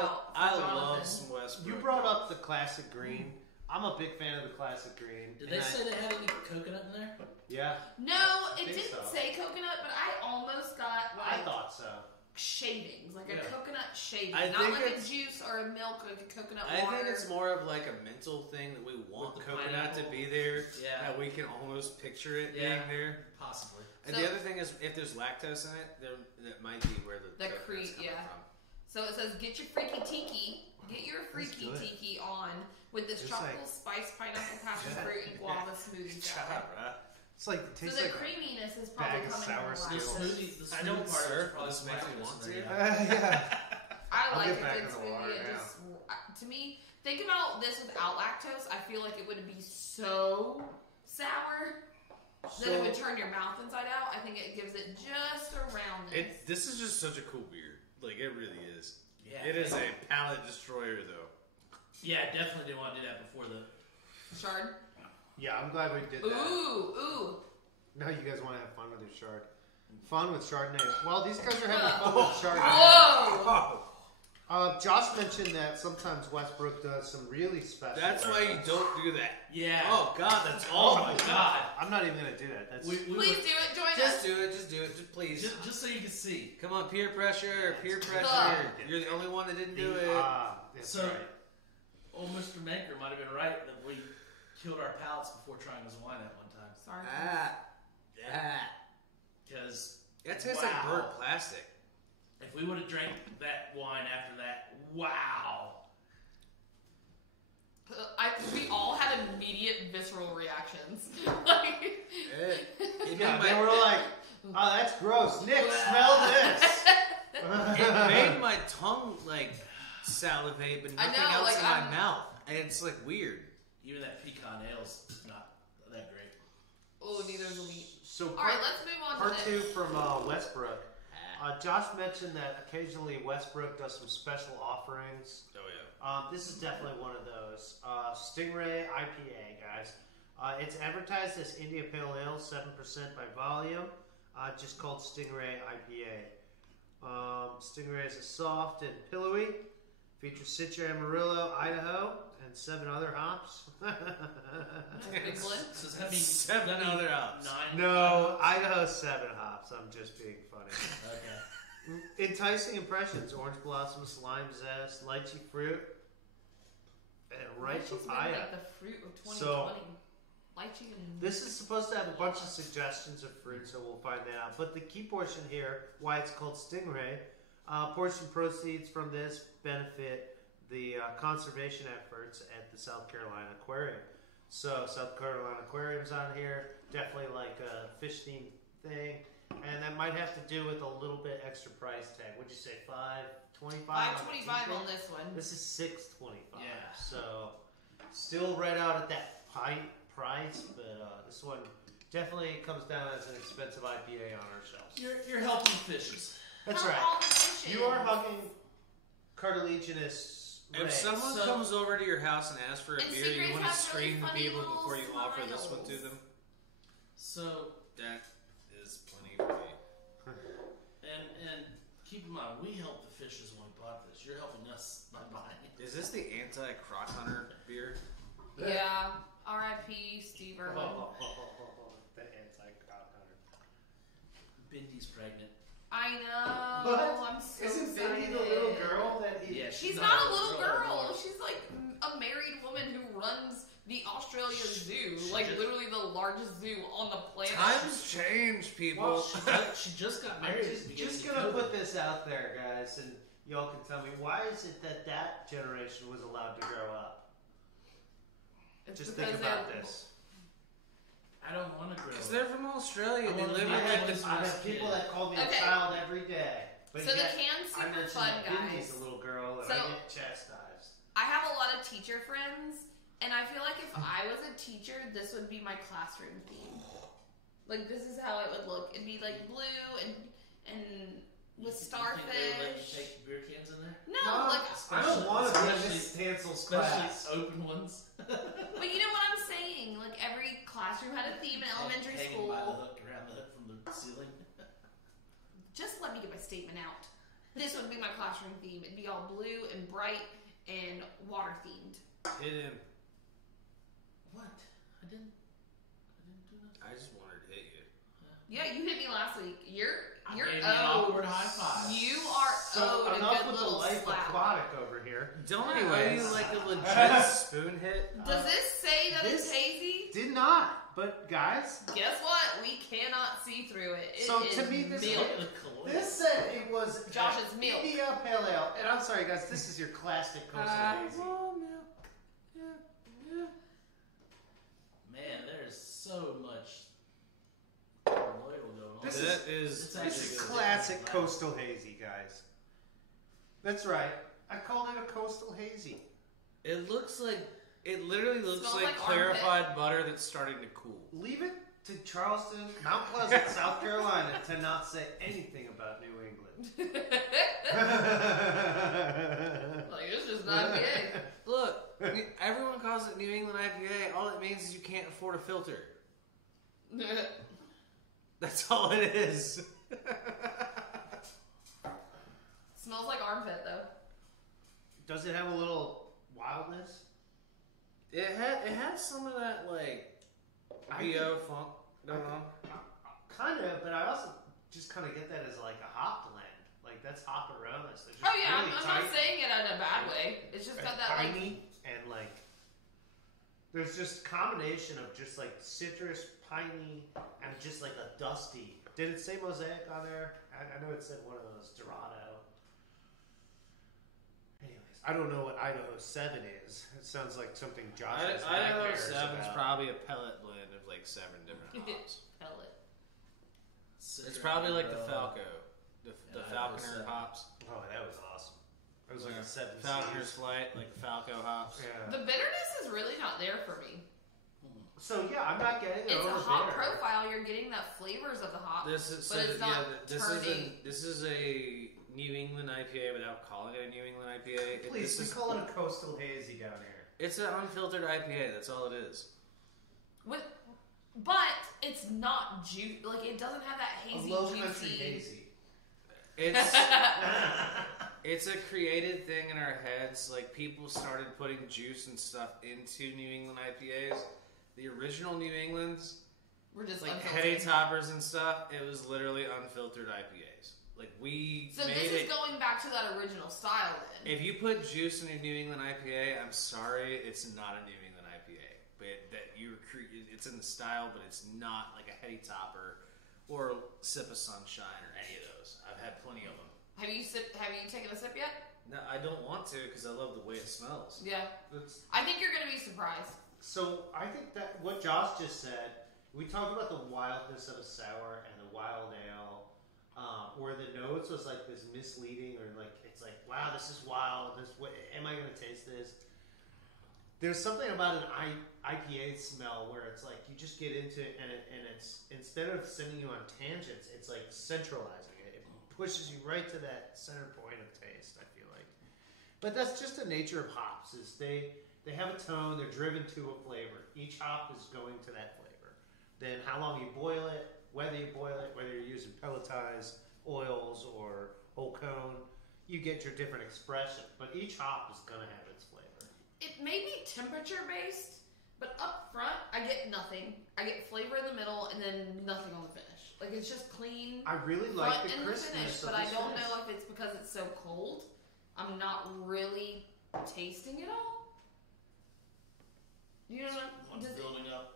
out. for love Jonathan. some Westbrook. You brought up the classic green. I'm a big fan of the classic green. Did and they I- say they had any coconut in there? Yeah, No, I it think didn't so. say coconut, but I almost got I like thought so. shavings, like a Yeah. coconut shaving, I not think like a it's- juice or a milk, like a coconut I water. think it's more of like a mental thing that we want the With the coconut to pineapple. be there. Yeah. That we can almost picture it Yeah. being there. Possibly. And So- the other thing is, if there's lactose in it, there that might be where the The coconut's cre- coming yeah. from. So it says, get your freaky tiki, get your freaky good. tiki on with this It's tropical like- spice pineapple passion Yeah. fruit and guava smoothie Shut salad. up, bruh. It's like it So tastes the like. creaminess is bag probably of coming sour from the skills. lactose. The I smoothie don't part is surf, probably this makes me lactose want in to. there, yeah. Yeah. I I'll like get a back good in the smoothie. water It now. just, to me, think about this without lactose. I feel like it would be so sour that it would turn your mouth inside out. I think it gives it just a roundness. This is just such a cool beer. Like, it really is. Yeah, It is a palate destroyer, though. Yeah, definitely didn't want to do that before the. Shard. Yeah, I'm glad we did that. Ooh. Now you guys want to have fun with your shard. Fun with Chardonnay. Well, these guys are having fun with Chardonnay. Whoa! Josh mentioned that sometimes Westbrook does some really special. That's why you don't do that. Yeah. Oh, God, that's Oh awful. my God. I'm not even gonna do that. That's We Please were, do it. Join Just us. do it. Just do it. Just please. just so you can see. Come on, peer pressure. Peer pressure. Ugh. You're the only one that didn't do the, it. that's So- right. Old Mr. Maker might have been right that we killed our palates before trying his wine at one time. Sorry. Because That tastes like Wow. burnt plastic. if we would have drank that wine after that, wow. We all had immediate visceral reactions. Like, It Yeah, made they my- were like, "Oh, that's gross." Nick, smell this. It made my tongue like salivate, but I nothing know, else like, in my I'm- mouth. And it's like weird. Even that pecan ale's not that great. oh, neither is the meat. So All right, let's move on part to two this. from Westbrook. Josh mentioned that occasionally Westbrook does some special offerings. Oh yeah. This is definitely one of those. Stingray IPA, guys. It's advertised as India Pale Ale, 7% by volume. Just called Stingray IPA. Stingray is a soft and pillowy. Features Citra Amarillo, Idaho, and 7 other hops. That's a big one. So does that mean Seven does that mean other hops. 9? No, Idaho's 7 hops. I'm just being funny. Okay. Enticing impressions: orange blossoms, lime zest, lychee fruit, and ripe Lychee's been papaya. like the fruit of 2020. So- Lychee and This is supposed to have a bunch of suggestions of fruit, so we'll find that out. But the key portion here, why it's called Stingray, portion proceeds from this benefit the conservation efforts at the South Carolina Aquarium. So South Carolina Aquarium's on here, definitely like a fish themed thing, and that might have to do with a little bit extra price tag. Would you say $5.25? $5.25 on this one. This is $6.25. Yeah. So still right out at that pint price, but this one definitely comes down as an expensive IPA on our shelves. You're helping fishes. That's Count right. all the fishes. You are hugging cartilaginous If rays. someone So- comes over to your house and asks for a And beer, Stingrays you want to have really scream to funny people little before you offer this one to smiles. them. So That is plenty for me. and keep in mind, we helped the fishes when we bought this. You're helping us by buying it. Is this the anti-croc hunter beer? Yeah. R.I.P. Steve Irwin. The anti-crowd hunter. Bindy's pregnant. I know. What? I'm so Isn't excited. Bindi the little girl that he? Yeah, She's No, not a little girl girl. anymore. She's like a married woman who runs the Australia Zoo, She like just- literally the largest zoo on the planet. Times change, people. Well, She just got I'm married. at the just beginning gonna of put COVID. this out there, guys, and y'all can tell me why is it that that generation was allowed to grow up? It's Just because think about they're- this. I don't want to grow Because up. they're from Australia. I They wanna live be in like like this the. I was have people kid. that call me a Okay. child every day. But So the yet, Can's I super mentioned fun, that Bindi's guys. a little girl and So- I get chastised. I have a lot of teacher friends, and I feel like if I was a teacher, this would be my classroom theme. Like this is how it would look. It'd be like blue and with You think they would let you starfish. take beer cans in there? No, like I don't want to be in especially- this Hansel's Especially class. open ones. but you know what I'm saying? Like every classroom had a theme in elementary Hanging school. by the hook around the hook from the ceiling. This would be my classroom theme. It'd be all blue and bright and water themed. Hit him. What? I didn't do nothing. I just wanted to hit you. Yeah, you hit me last week. You're I gave you an owed. awkward high five. You are So owed a enough good with the little life slap. aquatic over here. Don't I owe Anyways. you like a legit spoon hit? Does this say that it's this- hazy? Did not, but guys, Guess what? We cannot see through it. It So is to me, this- milk. Look at the color. this said it was Josh's milk. India Pale Ale. And I'm sorry, guys, this is your classic coastal hazy. Man, there's so much oil going on. This That is It's This actually is good. classic coastal hazy, guys. That's right. I called it a coastal hazy. It looks like it literally looks Smells like like clarified butter that's starting to cool. Leave it to Charleston, Mount Pleasant, South Carolina, to not say anything about New England. Like, it's just not good. Look, everyone calls it New England IPA. All it means is you can't afford a filter. That's all it is. Smells like armpit though. Does it have a little wildness? It has some of that like I BO funk going on. Kind of, but I also just kind of get that as like a hop blend. Like that's hop aromas. They're just Oh yeah, really I'm tight not saying it in a bad way. It's just and got that like piney and like. There's just combination of just like citrus, piney, and just like a dusty. Did it say Mosaic on there? I know it said one of those Dorado. Anyways, I don't know what Idaho 7 is. It sounds like something Josh has Idaho nightmares 7's about. probably a pellet blend of like 7 different hops. pellet. It's probably like the Falco, the Yeah, Falconer Idaho 7. hops. Oh, that was awesome. It was like a 7 Falconer's Series. Flight, like Falco hops. Yeah. The bitterness is really not there for me. So yeah, I'm not getting it It's a over hop bitter. profile. You're getting the flavors of the hop. This is But it's not this is a New England IPA without calling it a New England IPA. Please, This we is- call it a coastal hazy down here. It's an unfiltered IPA. That's all it is. But it's not juice. Like it doesn't have that hazy, a low country juicy. hazy. It's it's a created thing in our heads. Like people started putting juice and stuff into New England IPAs. The original New Englands, We're just like unfiltered. heady toppers and stuff, it was literally unfiltered IPAs. Like we So made this it. is going back to that original style then. If you put juice in a New England IPA, I'm sorry, it's not a New England IPA. But that it's in the style, but it's not like a heady topper or sip of sunshine or any of those. I've had plenty of them. Have you taken a sip yet? No, I don't want to because I love the way it smells. Yeah. That's- I think you're gonna be surprised. So I think that what Josh just said, we talked about the wildness of a sour and the wild ale, where the notes was like this misleading or like it's like, wow, this is wild. Am I going to taste this? There's something about an IPA smell where it's like you just get into it and it's instead of sending you on tangents, it's like centralizing it. It pushes you right to that center point of taste. I feel like, but that's just the nature of hops. Is they have a tone, they're driven to a flavor. Each hop is going to that flavor. Then how long you boil it, whether you're using pelletized oils or whole cone, you get your different expression. But each hop is going to have its flavor. It may be temperature based, but up front I get nothing. I get flavor in the middle and then nothing on the finish. Like it's just clean I really front like the and the finish, crispness of but I this don't finish. know if it's because it's so cold. I'm not really tasting it all. You know what? One's Does it, building up.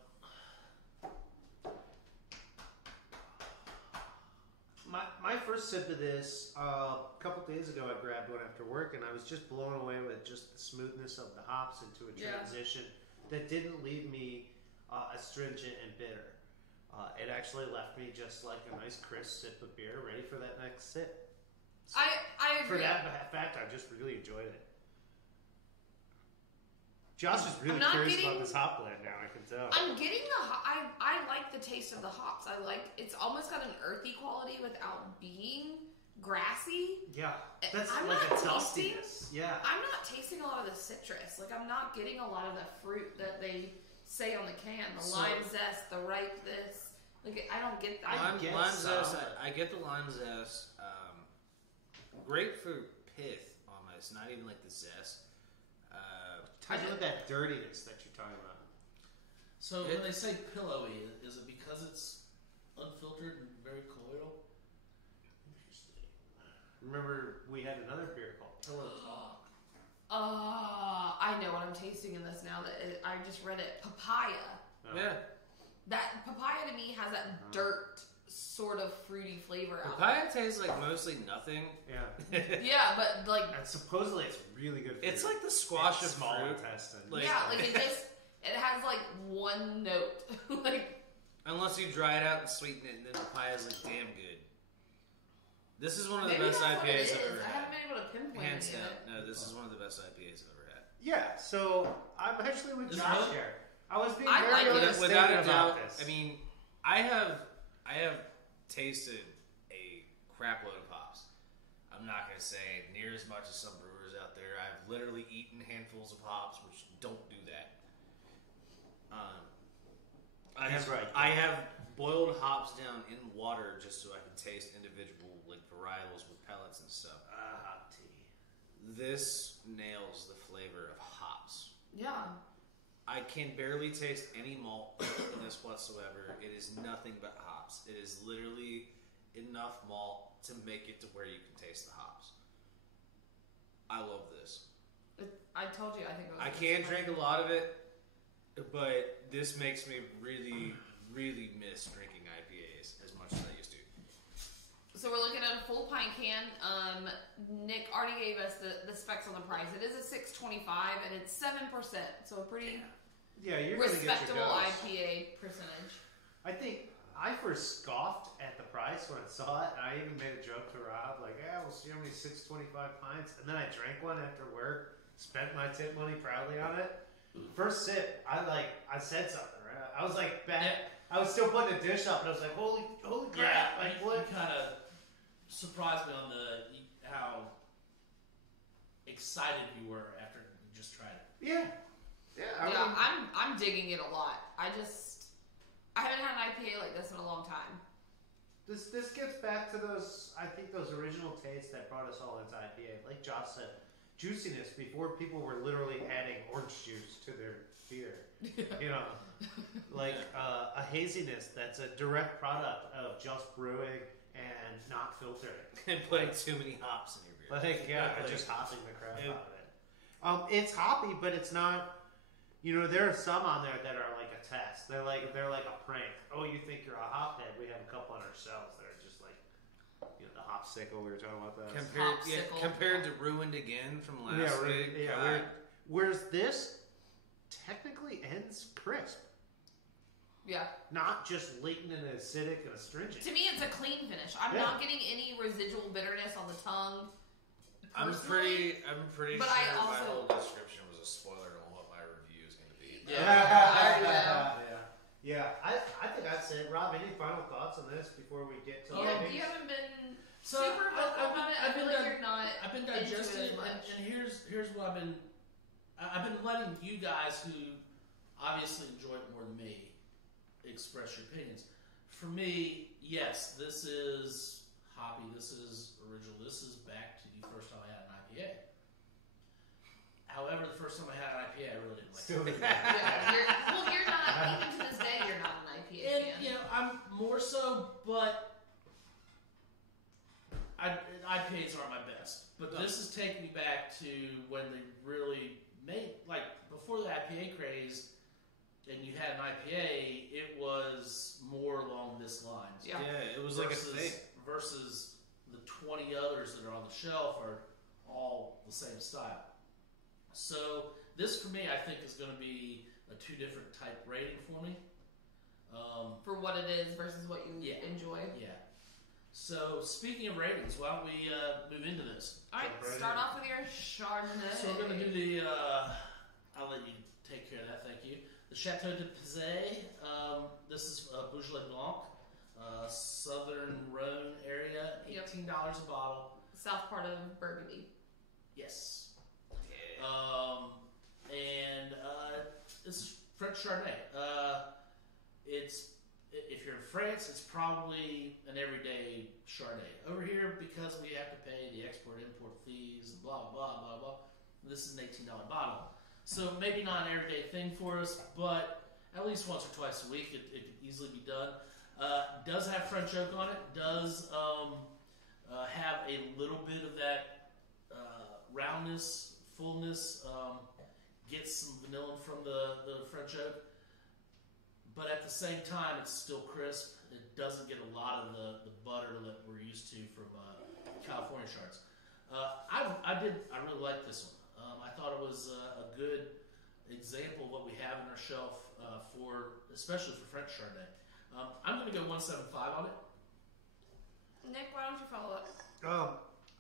My first sip of this, a couple days ago, I grabbed one after work, and I was just blown away with just the smoothness of the hops into a Yeah. transition that didn't leave me astringent and bitter. It actually left me just like a nice crisp sip of beer, ready for that next sip. I For agree. that fact, I just really enjoyed it. Josh is really I'm not curious getting- about this hop blend now, I can tell. I'm getting I like the taste of the hops. I like it's almost got an earthy quality without being grassy. Yeah, that's I'm like not a dustiness. Yeah. I'm not tasting a lot of the citrus. Like I'm not getting a lot of the fruit that they say on the can. The So- lime zest, the ripeness. Like I don't get that. I get Lime zest. sour. I get the lime zest. grapefruit pith almost, not even like the zest. Ties with that dirtiness that you're talking about. So when they say pillowy, is it because it's unfiltered and very colloidal? Interesting. Remember, we had another beer called Pillow Talk. I know what I'm tasting in this now. I just read it. Papaya. Oh. Yeah, That papaya to me has that dirt sort of fruity flavor out papaya tastes like mostly nothing. Yeah. Yeah, but like And supposedly it's really good for It's your like the squash of small fruit. intestine. Like- yeah, like it has like one note. Like Unless you dry it out and sweeten it, and then papaya's like damn good. This is one of the maybe best that's what it IPAs is. I've ever I had. haven't been able to pinpoint Hands any of down. it. No, this is one of the best IPAs I've ever had. Yeah, so I'm actually with Is it Josh really? here. I was being I very like it. understated Without a about doubt. this. I mean, I have tasted a crap load of hops. I'm not gonna say near as much as some brewers out there. I've literally eaten handfuls of hops, which don't do that. That's right. I have boiled hops down in water just so I can taste individual like varietals with pellets and stuff. hot tea. This nails the flavor of hops. Yeah. I can barely taste any malt in this whatsoever. It is nothing but hops. It is literally enough malt to make it to where you can taste the hops. I love this. I told you. I think it was. I can't drink a lot of it, but this makes me really, really miss drinking IPAs as much as I used to. So we're looking at a full pint can. Nick already gave us the specs on the price. It is a 6.25 and it's 7%. So a pretty Yeah, you're gonna get your respectable dose. IPA percentage. I think I first scoffed at the price when I saw it, and I even made a joke to Rob, like, "Yeah, we'll see how many 6.25 pints." And then I drank one after work, spent my tip money proudly on it. First sip, I said something, right? I was like, I was still putting a dish up, and I was like, "Holy crap!" Like, you what? kind of surprised me on how excited you were after you just tried it. Yeah, I Yeah, mean, I'm digging it a lot. I haven't had an IPA like this in a long time. This gets back to those original tastes that brought us all into IPA. Like Josh said, juiciness before people were literally adding orange juice to their beer. You know, like a haziness that's a direct product of just brewing and not filtering. And putting too many hops in your beer. Like just hopping the crap out of it. It's hoppy, but it's not. You know, there are some on there that are like a test. They're like a prank. Oh, you think you're a hophead? We have a couple on our shelves that are just like, you know, the hopsicle we were talking about that. Hopsicle. Compared to Ruined Again from last week. Whereas this technically ends crisp, Yeah. not just latent and acidic and astringent. To me, it's a clean finish. I'm Yeah. not getting any residual bitterness on the tongue. I'm personally. pretty But sure I my also- whole description was a spoiler on what my review is going to be. Yeah. I think I'd say, Rob, any final thoughts on this before we get to You haven't been So super vocal about it. I feel like done- you're not. I've been into it digesting as it, much. and here's what I've been letting you guys who obviously enjoy it more than me express your opinions. For me, yes, this is hoppy. This is original. This is back to the first time I had an IPA. However, the first time I had an IPA, I really didn't like Still it. You're not. Even to this day, you're not an IPA And fan. you know, I'm more so, but IPAs aren't my best. But this is taking me back to when they really made, like, before the IPA craze, and you had an IPA, it was more along this lines. Yeah. Yeah, it was like a thing. Versus the 20 others that are on the shelf are all the same style. So this, for me, I think is going to be a 2 different type rating for me. For what it is versus what you Yeah. enjoy. Yeah. So speaking of ratings, why don't we move into this? All right, start off with your Chardonnay. So we're going to do the. I'll let you take care of that. Thank you. The Chateau de Pizet. This is Beaujolais Blanc, Southern Rhone area. $18 a bottle. South part of Burgundy. Yes. And it's French Chardonnay. It's if you're in France, it's probably an everyday Chardonnay. Over here, because we have to pay the export-import fees and blah, blah, blah, blah, this is an $18 bottle. So maybe not an everyday thing for us, but at least once or twice a week, it could easily be done. Does have French oak on it. Does have a little bit of that roundness, fullness. Gets some vanilla from the French oak. But at the same time, it's still crisp. It doesn't get a lot of the butter that we're used to from California shards. I really like this one. I thought it was a good example of what we have in our shelf especially for French Chardonnay. I'm going to go 175 on it. Nick, why don't you follow up?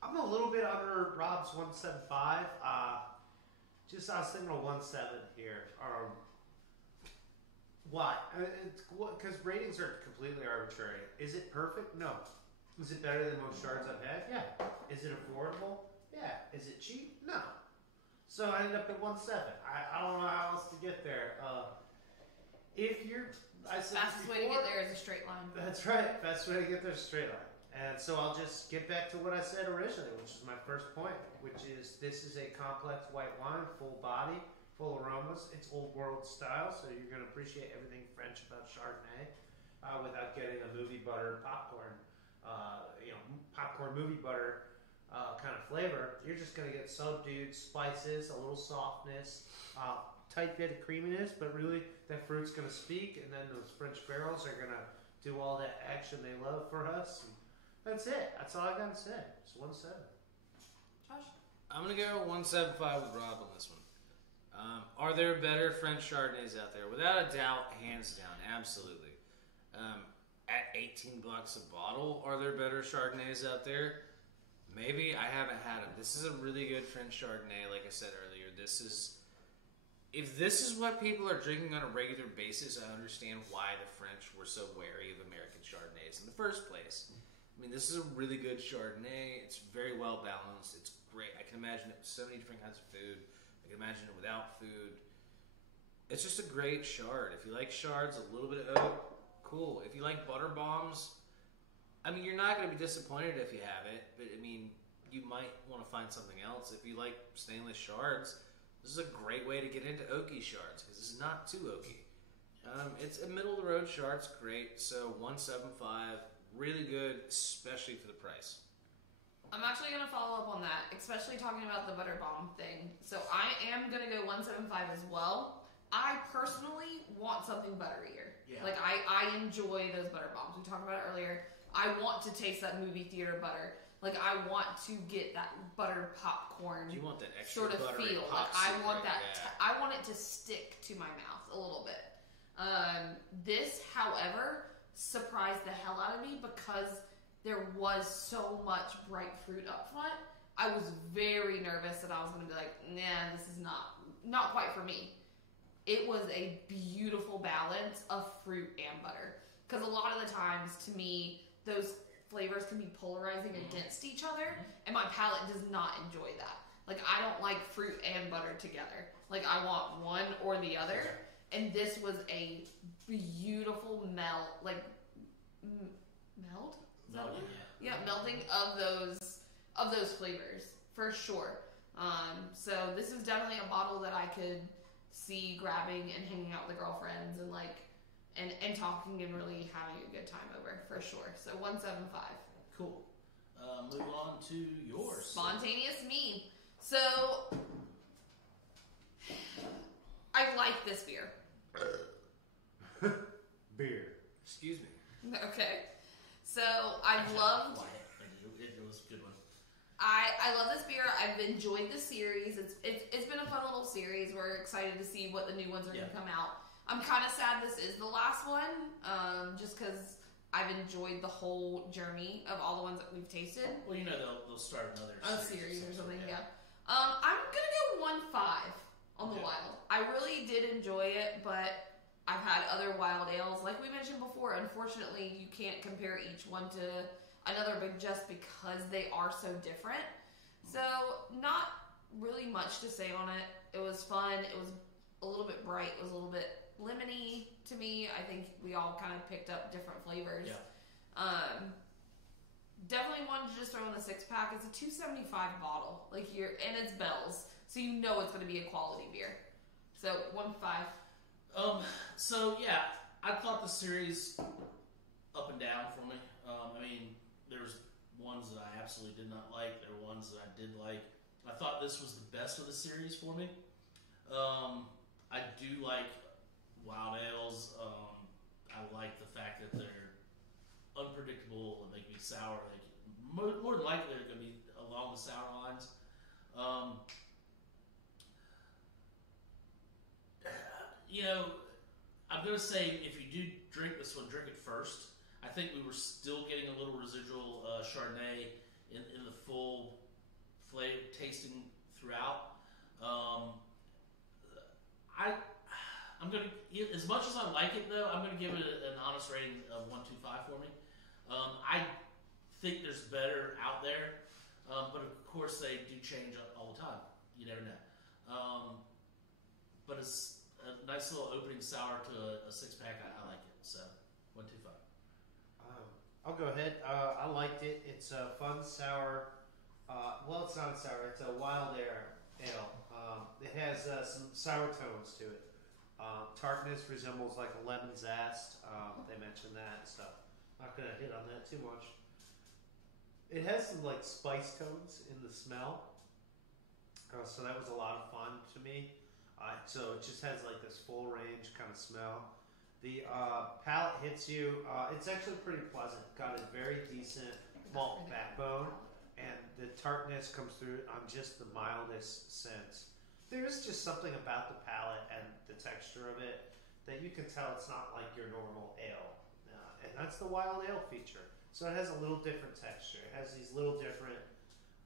I'm a little bit under Rob's 175. I was thinking of 1.7 here. Why? Because ratings are completely arbitrary. Is it perfect? No. Is it better than most shards I've had? Yeah. Is it affordable? Yeah. Is it cheap? No. So I ended up at 1.7. I don't know how else to get there. Fastest way to get there is a straight line. That's right. Fastest way to get there is a straight line. And so I'll just get back to what I said originally, which is my first point, which is this is a complex white wine, full body, full aromas. It's old world style, so you're going to appreciate everything French about Chardonnay without getting a movie butter popcorn, popcorn movie butter kind of flavor. You're just going to get subdued spices, a little softness, tight bit of creaminess, but really that fruit's going to speak, and then those French barrels are going to do all that action they love for us. And that's it. That's all I got to say. It's 1.7. Josh? I'm going to go 175 with Rob on this one. Are there better French Chardonnays out there? Without a doubt, hands down, absolutely. At $18 a bottle, are there better Chardonnays out there? Maybe. I haven't had them. This is a really good French Chardonnay, like I said earlier. If this is what people are drinking on a regular basis, I understand why the French were so wary of American Chardonnays in the first place. I mean, this is a really good Chardonnay. It's very well balanced. It's great. I can imagine it with so many different kinds of food. I can imagine it without food. It's just a great chard. If you like chards, a little bit of oak, cool. If you like butter bombs, I mean, you're not going to be disappointed if you have it, but I mean, you might want to find something else. If you like stainless shards, this is a great way to get into oaky shards because this is not too oaky. It's a middle of the road shard. It's great. So 175, really good, especially for the price. I'm actually going to follow up on that, especially talking about the butter bomb thing. So I am going to go 175 as well. I personally want something butterier. Yeah. Like I enjoy those butter bombs. We talked about it earlier. I want to taste that movie theater butter. Like I want to get that butter popcorn. You want that extra sort of buttery feel. pop Like I secret, want that. yeah. I want it to stick to my mouth a little bit. This, however, surprised the hell out of me because there was so much bright fruit up front. I was very nervous that I was going to be like, nah, this is not quite for me. It was a beautiful balance of fruit and butter. Because a lot of the times, to me, those flavors can be polarizing against each other, and my palate does not enjoy that. Like, I don't like fruit and butter together. Like, I want one or the other, and this was a beautiful meld. Is that what it is? Yeah, melding of those flavors, for sure. So this is definitely a bottle that I could see grabbing and hanging out with the girlfriends and and talking and really having a good time over, for sure. So 175. Cool. Move on to yours. Spontaneous me. So I like this beer. Beer. Excuse me. Okay. So I loved. It was a good one. I love this beer. I've enjoyed the series. It's been a fun little series. We're excited to see what the new ones are going to come out. I'm kind of sad this is the last one, just because I've enjoyed the whole journey of all the ones that we've tasted. Well, they'll start another series or something. Yeah. I'm gonna go 1.5 on the Wild. I really did enjoy it, but I've had other wild ales, like we mentioned before. Unfortunately, you can't compare each one to another, but just because they are so different. So not really much to say on it. It was fun. It was a little bit bright. It was a little bit lemony to me. I think we all kind of picked up different flavors. Yeah. definitely one to just throw in the 6-pack. It's a $2.75 bottle, and it's Bell's, so you know it's going to be a quality beer. So 1.5. So yeah, I thought the series up and down for me. I mean, there's ones that I absolutely did not like. There were ones that I did like. I thought this was the best of the series for me. I do like wild ales. I like the fact that they're unpredictable and they can be sour. More than likely they're going to be along the sour lines. I'm going to say if you do drink this one, drink it first. I think we were still getting a little residual Chardonnay in the full flavor tasting throughout. I'm going to, as much as I like it though, I'm going to give it an honest rating of 1.25 for me. I think there's better out there, but of course they do change all the time. You never know. But it's a nice little opening sour to a 6-pack. I like it. So 1.25. I'll go ahead. I liked it. It's a fun sour. Well, it's not a sour. It's a wild ale. It has some sour tones to it. Tartness resembles like a lemon zest. They mentioned that and stuff. Not gonna hit on that too much. It has some like spice tones in the smell. So that was a lot of fun to me. So it just has like this full range kind of smell. The palate hits you. It's actually pretty pleasant. Got a very decent malt backbone, and the tartness comes through on just the mildest sense. There is just something about the palate and the texture of it that you can tell it's not like your normal ale. And that's the wild ale feature. So it has a little different texture. It has these little different,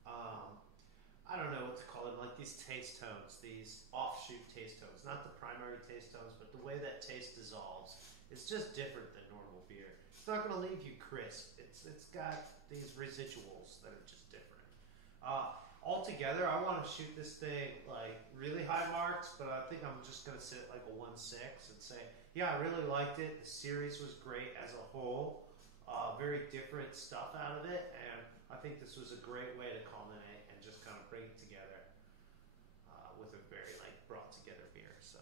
I don't know what to call them, like these taste tones, these offshoot taste tones. Not the primary taste tones, but the way that taste dissolves. It's just different than normal beer. It's not going to leave you crisp. It's got these residuals that are just different. Altogether, I want to shoot this thing like really high marks, but I think I'm just going to sit like a 1.6 and say, yeah, I really liked it. The series was great as a whole. Very different stuff out of it, and I think this was a great way to culminate and just kind of bring it together with a very like brought together beer. So,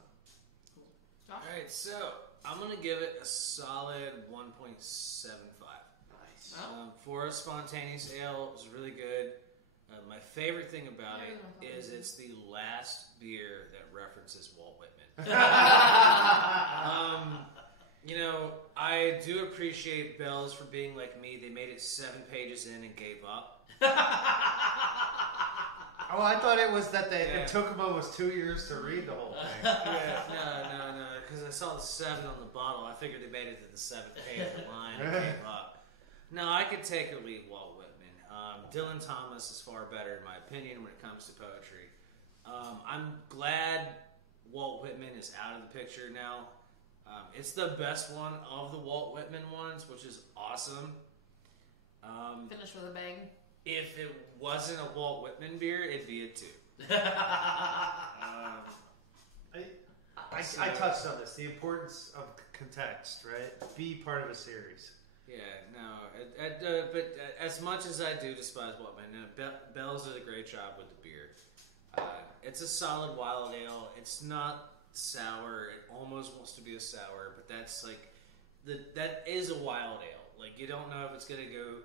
all right, so I'm gonna give it a solid 1.75. Nice. For a spontaneous ale, it was really good. My favorite thing about it is it's the last beer that references Walt Whitman. I do appreciate Bell's for being like me. They made it 7 pages in and gave up. Oh, I thought it was that it took them almost 2 years to read the whole thing. No, because I saw the 7 on the bottle. I figured they made it to the 7th page of the line and gave up. No, I could take or leave Walt Whitman. Dylan Thomas is far better, in my opinion, when it comes to poetry. I'm glad Walt Whitman is out of the picture now. It's the best one of the Walt Whitman ones, which is awesome. Finish with a bang. If it wasn't a Walt Whitman beer, it'd be a 2. I touched on this, the importance of context, right? Be part of a series. Yeah, no, but as much as I do despise Walt Whitman, Bell's did a great job with the beer. It's a solid wild ale. It's not sour. It almost wants to be a sour, but that's like that is a wild ale. Like you don't know if it's gonna go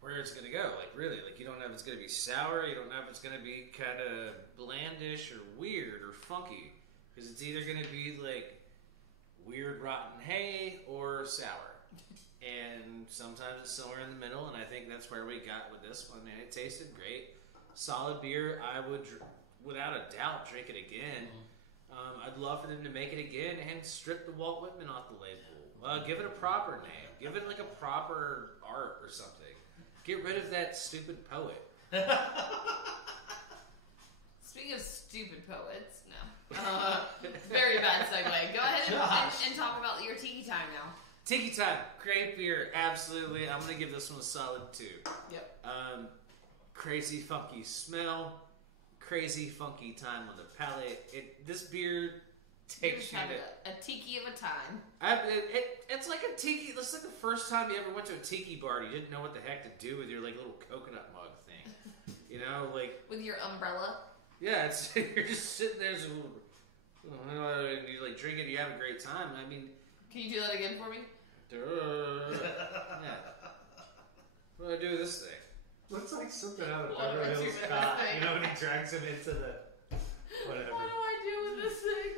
where it's gonna go. Like really, like you don't know if it's gonna be sour. You don't know if it's gonna be kind of blandish or weird or funky, because it's either gonna be like weird rotten hay or sour. And sometimes it's somewhere in the middle, and I think that's where we got with this one. And it tasted great. Solid beer. I would, without a doubt, drink it again. I'd love for them to make it again and strip the Walt Whitman off the label. Give it a proper name. Give it like a proper art or something. Get rid of that stupid poet. Speaking of stupid poets, no. Very bad segue. Go ahead and talk about your tiki time now. Tiki Time, great beer, absolutely. I'm gonna give this one a solid 2. Yep. Crazy funky smell, crazy funky time on the palate. This beer You're takes just you having to. a tiki of a time. It's like a tiki. It's like the first time you ever went to a tiki bar and you didn't know what the heck to do with your like little coconut mug thing. You know, like With your umbrella. yeah, it's you're just sitting there, and you like drink it. You have a great time. I mean, Can you do that again for me? yeah. What do I do with this thing? Looks like something out of What Beverly do I do Hills with Cop. this thing? You know, when he drags him into the whatever. What do I do with this thing?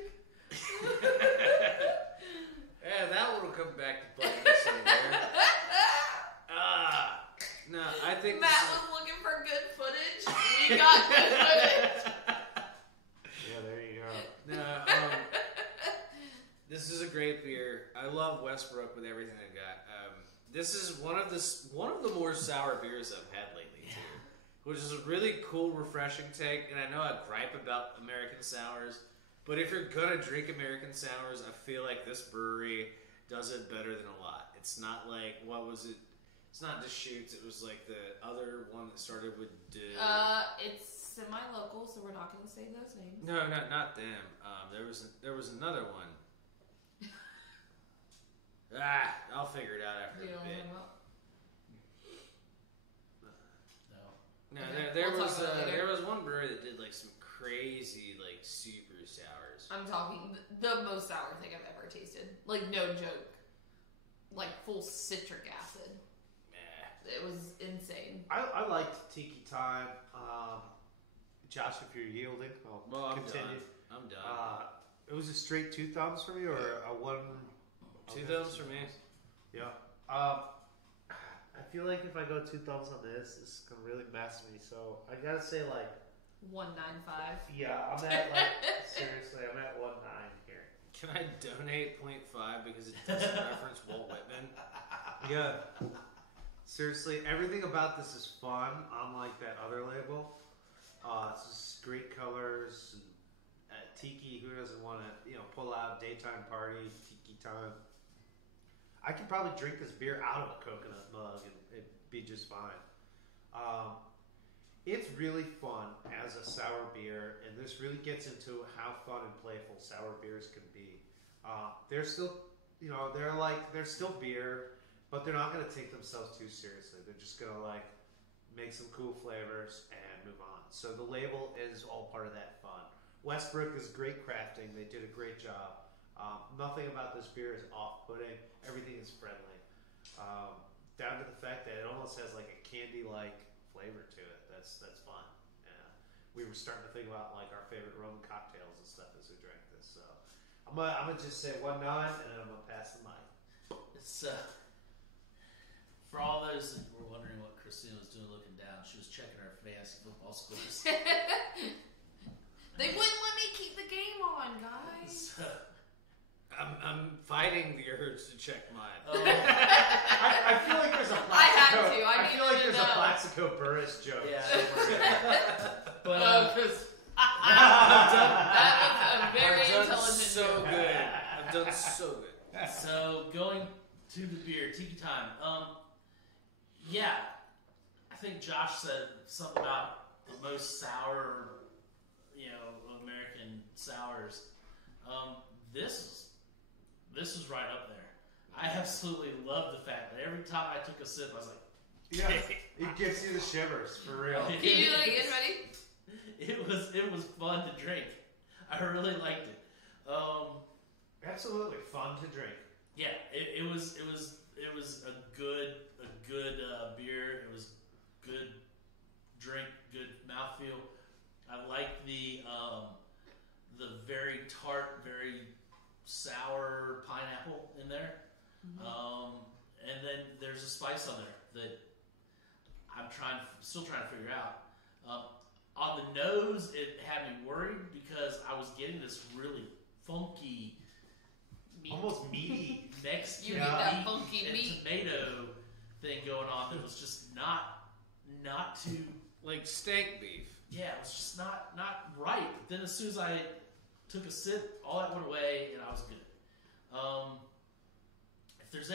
Yeah, that one will come back to bite me somewhere. No, I think Matt was looking for good footage. We got good footage. Yeah, there you go. No, this is a great beer. I love Westbrook with everything I got. This is one of the more sour beers I've had lately too, which is a really cool, refreshing take. And I know I gripe about American sours, but if you're gonna drink American sours, I feel like this brewery does it better than a lot. It's not like what was it? It's not Deschutes. It was like the other one that started with It's semi-local, so we're not going to say those names. No, not them. There was another one. I'll figure it out after Do you a know what I'm bit. talking about? No, Okay, there we'll was talk about it later. there was one brewery that did like some crazy like super sours. I'm talking the most sour thing I've ever tasted. Like, no joke. Like, full citric acid. It was insane. I liked Tiki Time. Josh, if you're yielding, I'll Well, I'm continue. done. I'm done. It was a straight 2 thumbs for me, or a 1. 2 thumbs for me. Yeah. I feel like if I go 2 thumbs on this is gonna really mess me. So I gotta say, like, 195. yeah, I'm at like seriously, I'm at 1.9 here. Can I donate 0.5 because it doesn't reference Walt Whitman? Yeah. Seriously, everything about this is fun, unlike that other label. It's just great colors. And, tiki, who doesn't want to, pull out daytime party, tiki time. I could probably drink this beer out of a coconut mug and it'd be just fine. It's really fun as a sour beer, and this really gets into how fun and playful sour beers can be. They're still, they're still beer, but they're not going to take themselves too seriously. They're just going to make some cool flavors and move on. So the label is all part of that fun. Westbrook is great crafting. They did a great job. Nothing about this beer is off-putting. Everything is friendly. Down to the fact that it almost has like a candy-like flavor to it. That's fun. We were starting to think about like our favorite rum cocktails and stuff as we drank this. So I'm gonna just say 1.9, and then I'm gonna pass the mic. It's for all those that were wondering what Christina was doing looking down, she was checking her fantasy football scores. They wouldn't let me keep the game on, guys. So, I'm fighting the urge to check mine. I feel like there's a Plaxico. I had to. I feel needed like to there's a know. Plaxico Burris joke. Yeah. somewhere. but That was a very I've done intelligent so joke. good. I've done so good. so going to the beer, Tiki Time. Yeah, I think Josh said something about the most sour, American sours. This is right up there. I absolutely love the fact that every time I took a sip, I was like, Yeah, it gives you the shivers for real. Can you do it again, ready? it was fun to drink. I really liked it. Absolutely fun to drink. Yeah, it was a good beer. It was good drink, good mouthfeel. I like the very tart, very sour pineapple in there. And then there's a spice on there that I'm still trying to figure out. On the nose, it had me worried because I was getting this really funky, Almost meaty. Mexican You get that meat funky and meat. tomato thing going on that was just not too. Like steak beef. Yeah, it was just not right. But then as soon as I took a sip, all that went away and I was good. If there's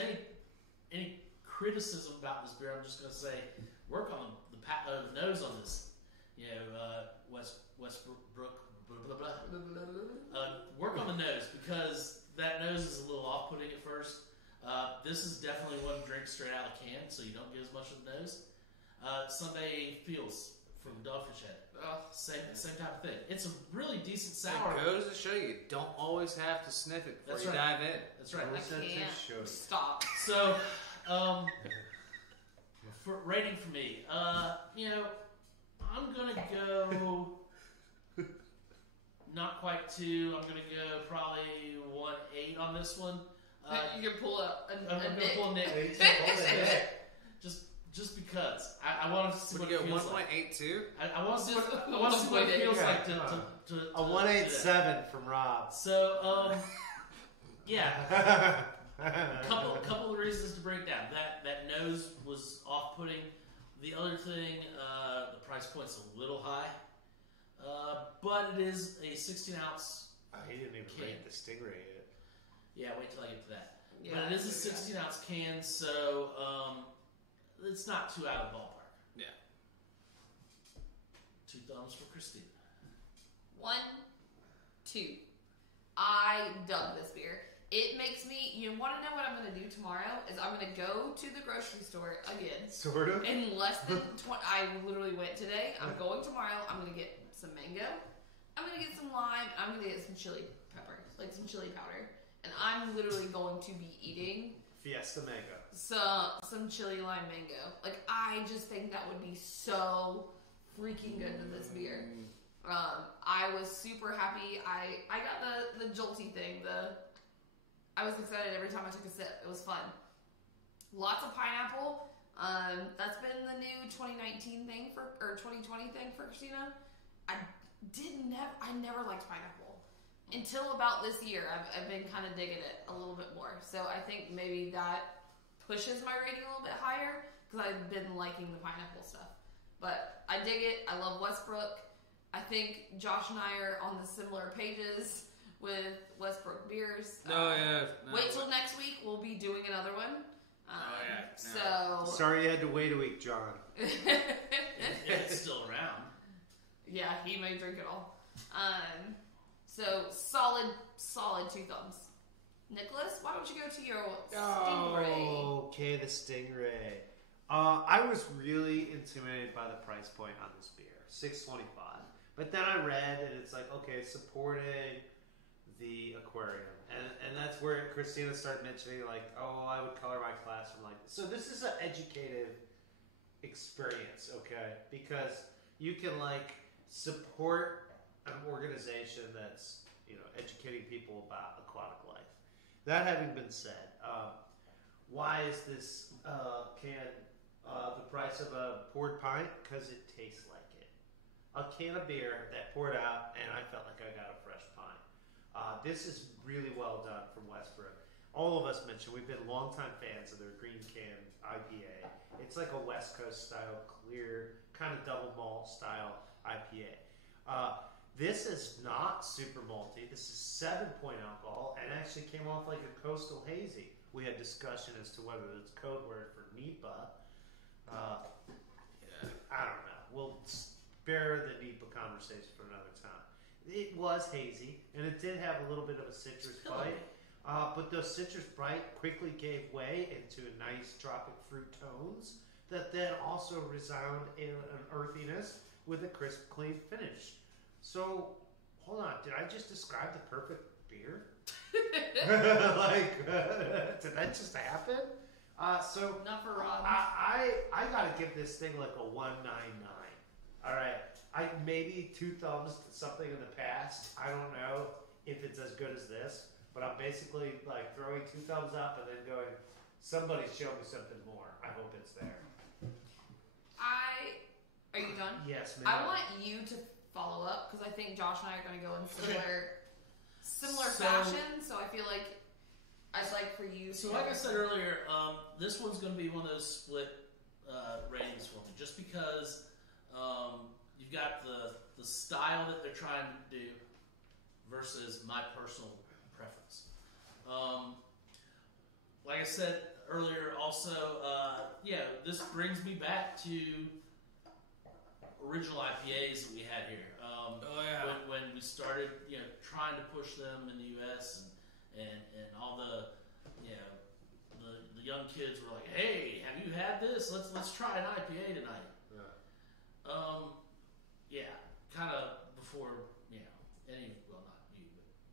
any criticism about this beer, I'm just going to say work on the nose on this. Westbrook blah, blah, blah. Work on the nose, because that nose is a little off-putting at first. This is definitely one drink straight out of the can, so you don't get as much of the nose. Sunday Feels from Dogfish Head. Same type of thing. It's a really decent sour. It goes to show you don't always have to sniff it before That's you right. dive in. That's right. I can't stop. So, for rating for me, I'm gonna go not quite 2. I'm gonna go probably 1.8 on this one. You can pull up I'm gonna Nick. pull Nick. Just because I want to see Would what you it go feels like. 1.82? I want to see what it feels like to A 187 from Rob. So, yeah. couple of reasons to break down. That nose was off-putting. The other thing, the price point's a little high, but it is a 16-ounce. He didn't even Can. rate the Stingray yet. Yeah, wait till I get to that. Yeah, But it is a 16-ounce can, so it's not too out of the ballpark. Yeah. 2 thumbs for Christina. 1, 2. I dug this beer. It makes me. You want to know what I'm going to do tomorrow? Is I'm going to go to the grocery store again. Sort of. In less than 20. I literally went today. I'm going tomorrow. I'm going to get some mango. I'm going to get some lime. I'm going to get some chili pepper, like some chili powder. And I'm literally going to be eating Fiesta Mango. some chili lime mango. Like, I just think that would be so freaking good with this beer. I was super happy. I got the jolty thing. I was excited every time I took a sip. It was fun. Lots of pineapple. That's been the new 2019 thing or 2020 thing for Christina. I never liked pineapple. Until about this year, I've been kind of digging it a little bit more. So I think maybe that pushes my rating a little bit higher because I've been liking the pineapple stuff. But I dig it. I love Westbrook. I think Josh and I are on the similar pages with Westbrook beers. No. Wait till next week. We'll be doing another one. No. So Sorry you had to wait a week, John. It's still around. yeah, he may drink it all. So solid 2 thumbs. Nicholas, why don't you go to your Stingray? Okay, the Stingray. I was really intimidated by the price point on this beer, $6.25. But then I read, and it's like, okay, supporting the aquarium, and that's where Christina started mentioning, like, oh, I would color my classroom like this. So this is an educative experience, okay? Because you can like support an organization that's educating people about aquatic life. That having been said, why is this can the price of a poured pint? Because it tastes like it. A can of beer that poured out, and I felt like I got a fresh pint. This is really well done from Westbrook. All of us mentioned we've been longtime fans of their Green Can IPA. It's like a West Coast style, clear, kind of double malt style IPA. This is not super malty. This is 7-point alcohol and actually came off like a coastal hazy. We had discussion as to whether it's code word for NEPA. I don't know. We'll spare the NEPA conversation for another time. It was hazy, and it did have a little bit of a citrus bite. But the citrus bite quickly gave way into nice tropic fruit tones that then also resound in an earthiness with a crisp, clean finish. So, hold on. Did I just describe the perfect beer? Did that just happen? So Not for Rob. I gotta give this thing like a 1.99. All right, maybe 2 thumbs to something in the past. I don't know if it's as good as this, but I'm basically like throwing 2 thumbs up and then going, somebody show me something more. I hope it's there. Are you done? Yes, ma'am. I want you to follow up because I think Josh and I are going to go in similar So- fashion. So I feel like I'd like for you. So, to like I said earlier, this one's going to be one of those split ratings for me, just because you've got the style that they're trying to do versus my personal preference. Like I said earlier, also, this brings me back to original IPAs that we had here. When we started, trying to push them in the U.S. and all the young kids were like, "Hey, have you had this? Let's try an IPA tonight." Kind of before not you, but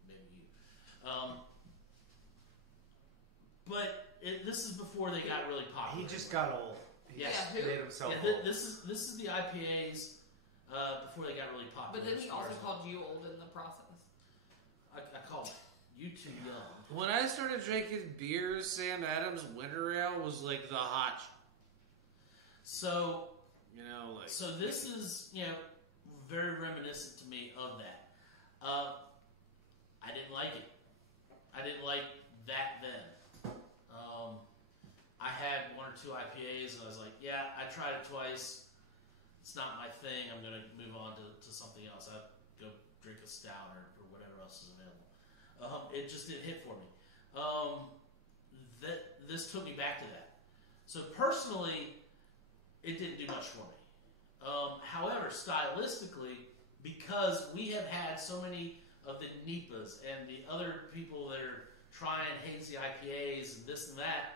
maybe you. But this is before they got really popular. He just got old. He just made himself old. This is the IPAs before they got really popular. But then he also called you old in the process. I called you too young. When I started drinking beers, Sam Adams Winter Ale was like the hot. So So this is very reminiscent to me of that. I didn't like it. I didn't like that then. I had 1 or 2 IPAs and I was like, I tried it twice. It's not my thing. I'm going to move on to something else. I'd go drink a stout or whatever else is available. It just didn't hit for me. This took me back to that. So personally, it didn't do much for me. However, stylistically, because we have had so many of the NEPAs and the other people that are trying hazy IPAs and this and that,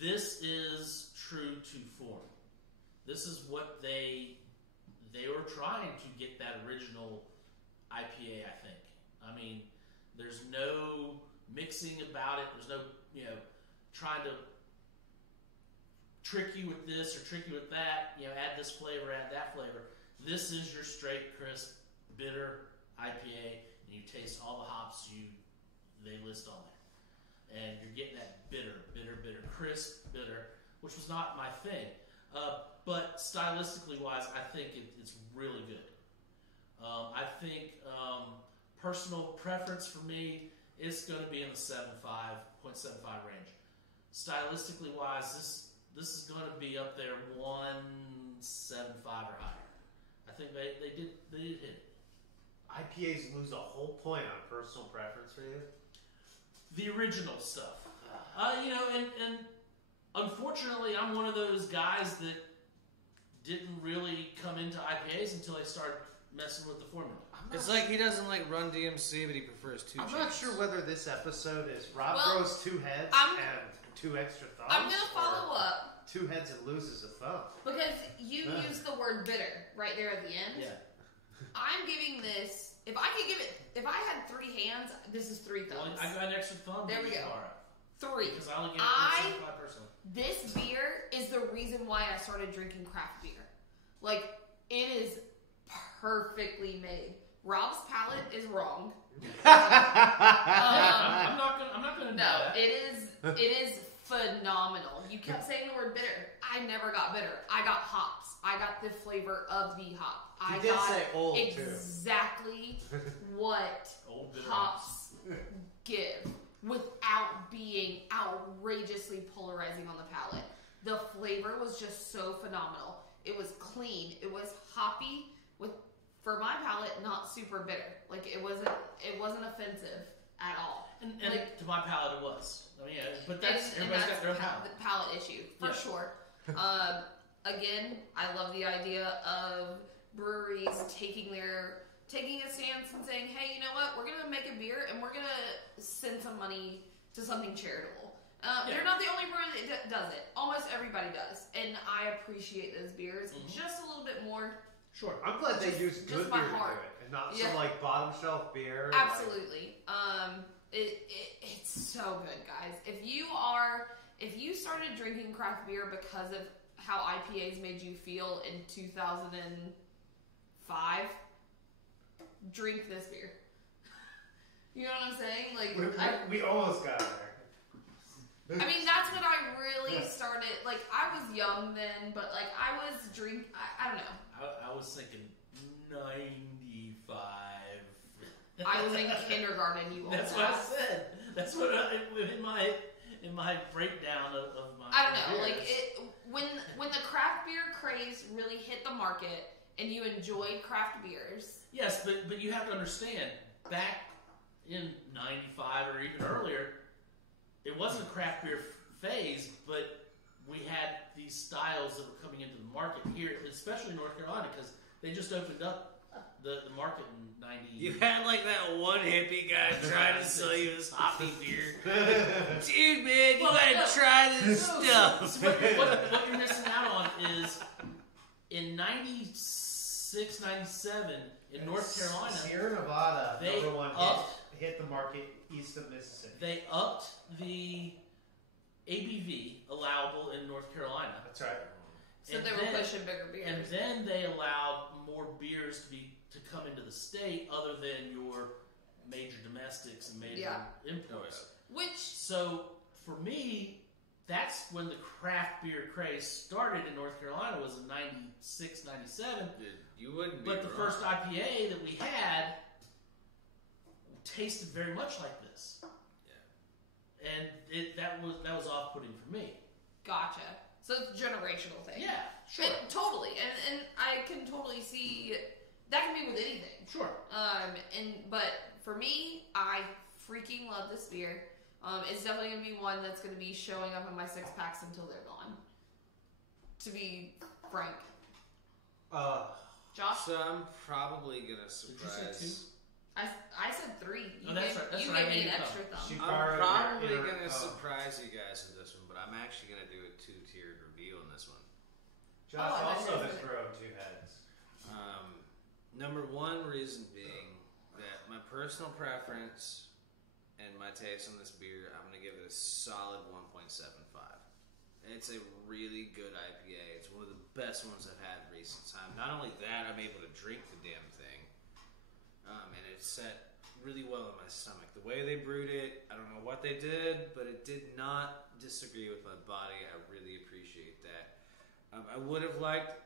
this is true to form. This is what they were trying to get that original IPA, I think. I mean, there's no mixing about it. There's no, trying to trick you with this or trick you with that, add this flavor, add that flavor. This is your straight, crisp, bitter IPA, and you taste all the hops they list on there. And you're getting that bitter, crisp, bitter, which was not my thing. But stylistically wise, I think it's really good. I think personal preference for me is going to be in the 0.75 range. Stylistically wise, this is going to be up there 1.75 or higher. I think they did hit it. IPAs lose a whole point on personal preference for you? The original stuff. And unfortunately, I'm one of those guys that didn't really come into IPAs until I started messing with the formula. It's like he doesn't like Run DMC, but he prefers 2 I'm Chainz. not sure whether this episode is Rob grows 2 heads and 2 extra thumbs. I'm going to follow up. 2 heads and loses a thumb. Because you used the word bitter right there at the end. Yeah. I'm giving this, if I had 3 hands, this is 3 thumbs. Well, I got an extra thumb. There we go. 3. Because I only give it 1.75 personally. This beer is the reason why I started drinking craft beer. Like, it is perfectly made. Rob's palate is wrong. I'm not gonna do that. It is phenomenal. You kept saying the word bitter. I never got bitter. I got hops. I got the flavor of the hop. I did got say old, exactly what hops give without being outrageously polarizing on the palate. The flavor was just so phenomenal. It was clean. It was hoppy with, for my palate, not super bitter. Like it wasn't offensive at all. And like, to my palate, it was. I mean, but everybody's got their own palate. The palate issue for sure. Again, I love the idea of breweries taking a stance and saying, "Hey, you know what? We're gonna make a beer and we're gonna send some money to something charitable." They're not the only brewery that does it. Almost everybody does, and I appreciate those beers just a little bit more. Sure, I'm glad they use good beer to do it, and not some like bottom shelf beer. Absolutely. It's so good, guys. If you started drinking craft beer because of how IPAs made you feel in 2005, drink this beer. You know what I'm saying? Like we almost got there. I mean, that's when I really started. Like, I was young then, but like I was I don't know. I was thinking 95. I was in kindergarten. That's what I said. That's what in my breakdown of my. I don't know. beers. Like when the craft beer craze really hit the market and you enjoyed craft beers. Yes, but you have to understand, back in 95 or even earlier, it wasn't a craft beer phase, but we had these styles that were coming into the market here, especially in North Carolina, because they just opened up the market in 90. You had like that one hippie guy trying to sell you this hoppy beer. Dude, man, you gotta try this stuff. So what you're missing out on is in 96, 97 in North Carolina, Sierra Nevada, they number one upped- hit the market east of Mississippi. they upped the ABV allowable in North Carolina. That's right. So And they were then- pushing bigger beers. And then they allowed more beers to come into the state other than your major domestics and major Yeah. imports. Which, So for me, that's when the craft beer craze started in North Carolina, was in 96, 97. Dude, you wouldn't be But the wrong. first IPA that we had tasted very much like this. Yeah. And that was off-putting for me. gotcha. So it's a generational thing. Yeah, sure. Totally. And I can totally see that can be with anything. Sure. But for me, I freaking love this beer. It's definitely gonna be one that's gonna be showing up in my 6-packs until they're gone. To be frank. Josh? So I'm probably gonna Did you surprise. say 2? I said 3. You Oh, that's gave, right, that's you right, gave I me gave an you extra thumb. thumb. She- I'm probably Inter- gonna oh. surprise you guys with this one, but I'm actually gonna do a 2-tiered review on this one. Josh Oh, I thought also you were has gonna- grown 2 heads. Number one reason being that my personal preference and my taste on this beer, I'm gonna give it a solid 1.75. It's a really good IPA. It's one of the best ones I've had in recent time. Not only that, I'm able to drink the damn thing, and it's set really well in my stomach. The way they brewed it, I don't know what they did, but it did not disagree with my body. I really appreciate that. I would have liked,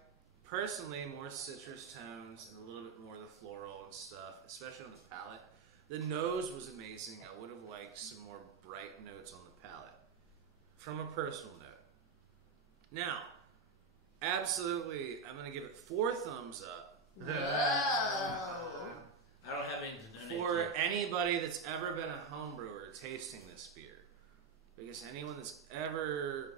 personally, more citrus tones and a little bit more of the floral and stuff, especially on the palate. The nose was amazing. I would have liked some more bright notes on the palate, from a personal note. Now, absolutely, I'm going to give it 4 thumbs up. Whoa. I don't have any to donate For to. anybody that's ever been a home brewer tasting this beer, because anyone that's ever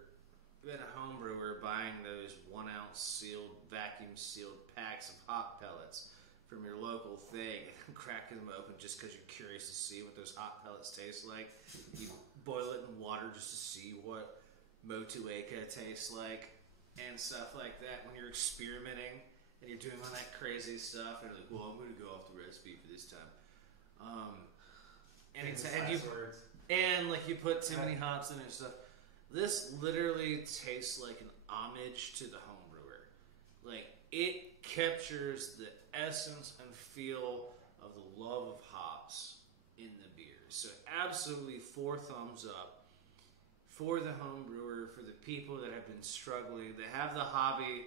been a home brewer buying those 1-ounce sealed, vacuum sealed packs of hop pellets from your local thing and cracking them open just because you're curious to see what those hop pellets taste like, you boil it in water just to see what Motueka tastes like and stuff like that. When you're experimenting and you're doing all that crazy stuff, and you're like, well, I'm going to go off the recipe for this time. And like you put too many hops in it and stuff. This literally tastes like an homage to the home brewer. Like, it captures the essence and feel of the love of hops in the beer. So absolutely 4 thumbs up for the home brewer, for the people that have been struggling, that have the hobby,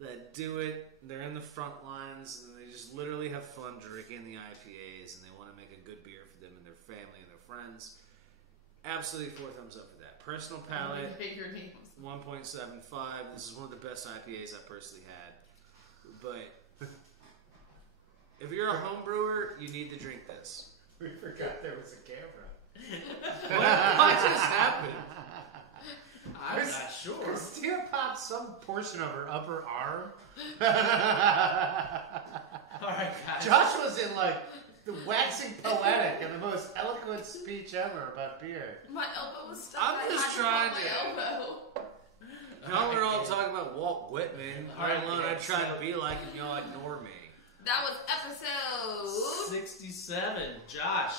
that do it. They're in the front lines, and they just literally have fun drinking the IPAs, and they want to make a good beer for them and their family and their friends. Absolutely 4 thumbs up for that. Personal palate, Bigger names. 1.75. This is one of the best IPAs I've personally had. But if you're a home brewer, you need to drink this. We forgot there was a camera. What just happened? I'm not sure. Christina popped some portion of her upper arm. All right, guys. Josh was in like the waxing poetic and the most eloquent speech ever about beer. My elbow was stuck. I'm I just had to trying pop to- my elbow. Y'all were all talking about Walt Whitman. All right, Alone, I guys, try so- to be like, and y'all ignore me. That was episode 67. Josh.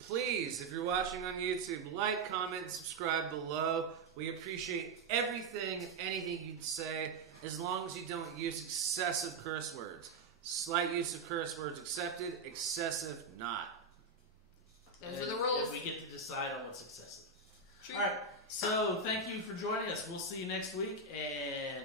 Please, if you're watching on YouTube, like, comment, subscribe below. We appreciate everything and anything you'd say, as long as you don't use excessive curse words. Slight use of curse words accepted, excessive not. Those are the rules. And we get to decide on what's excessive. True. All right. So thank you for joining us. We'll see you next week, and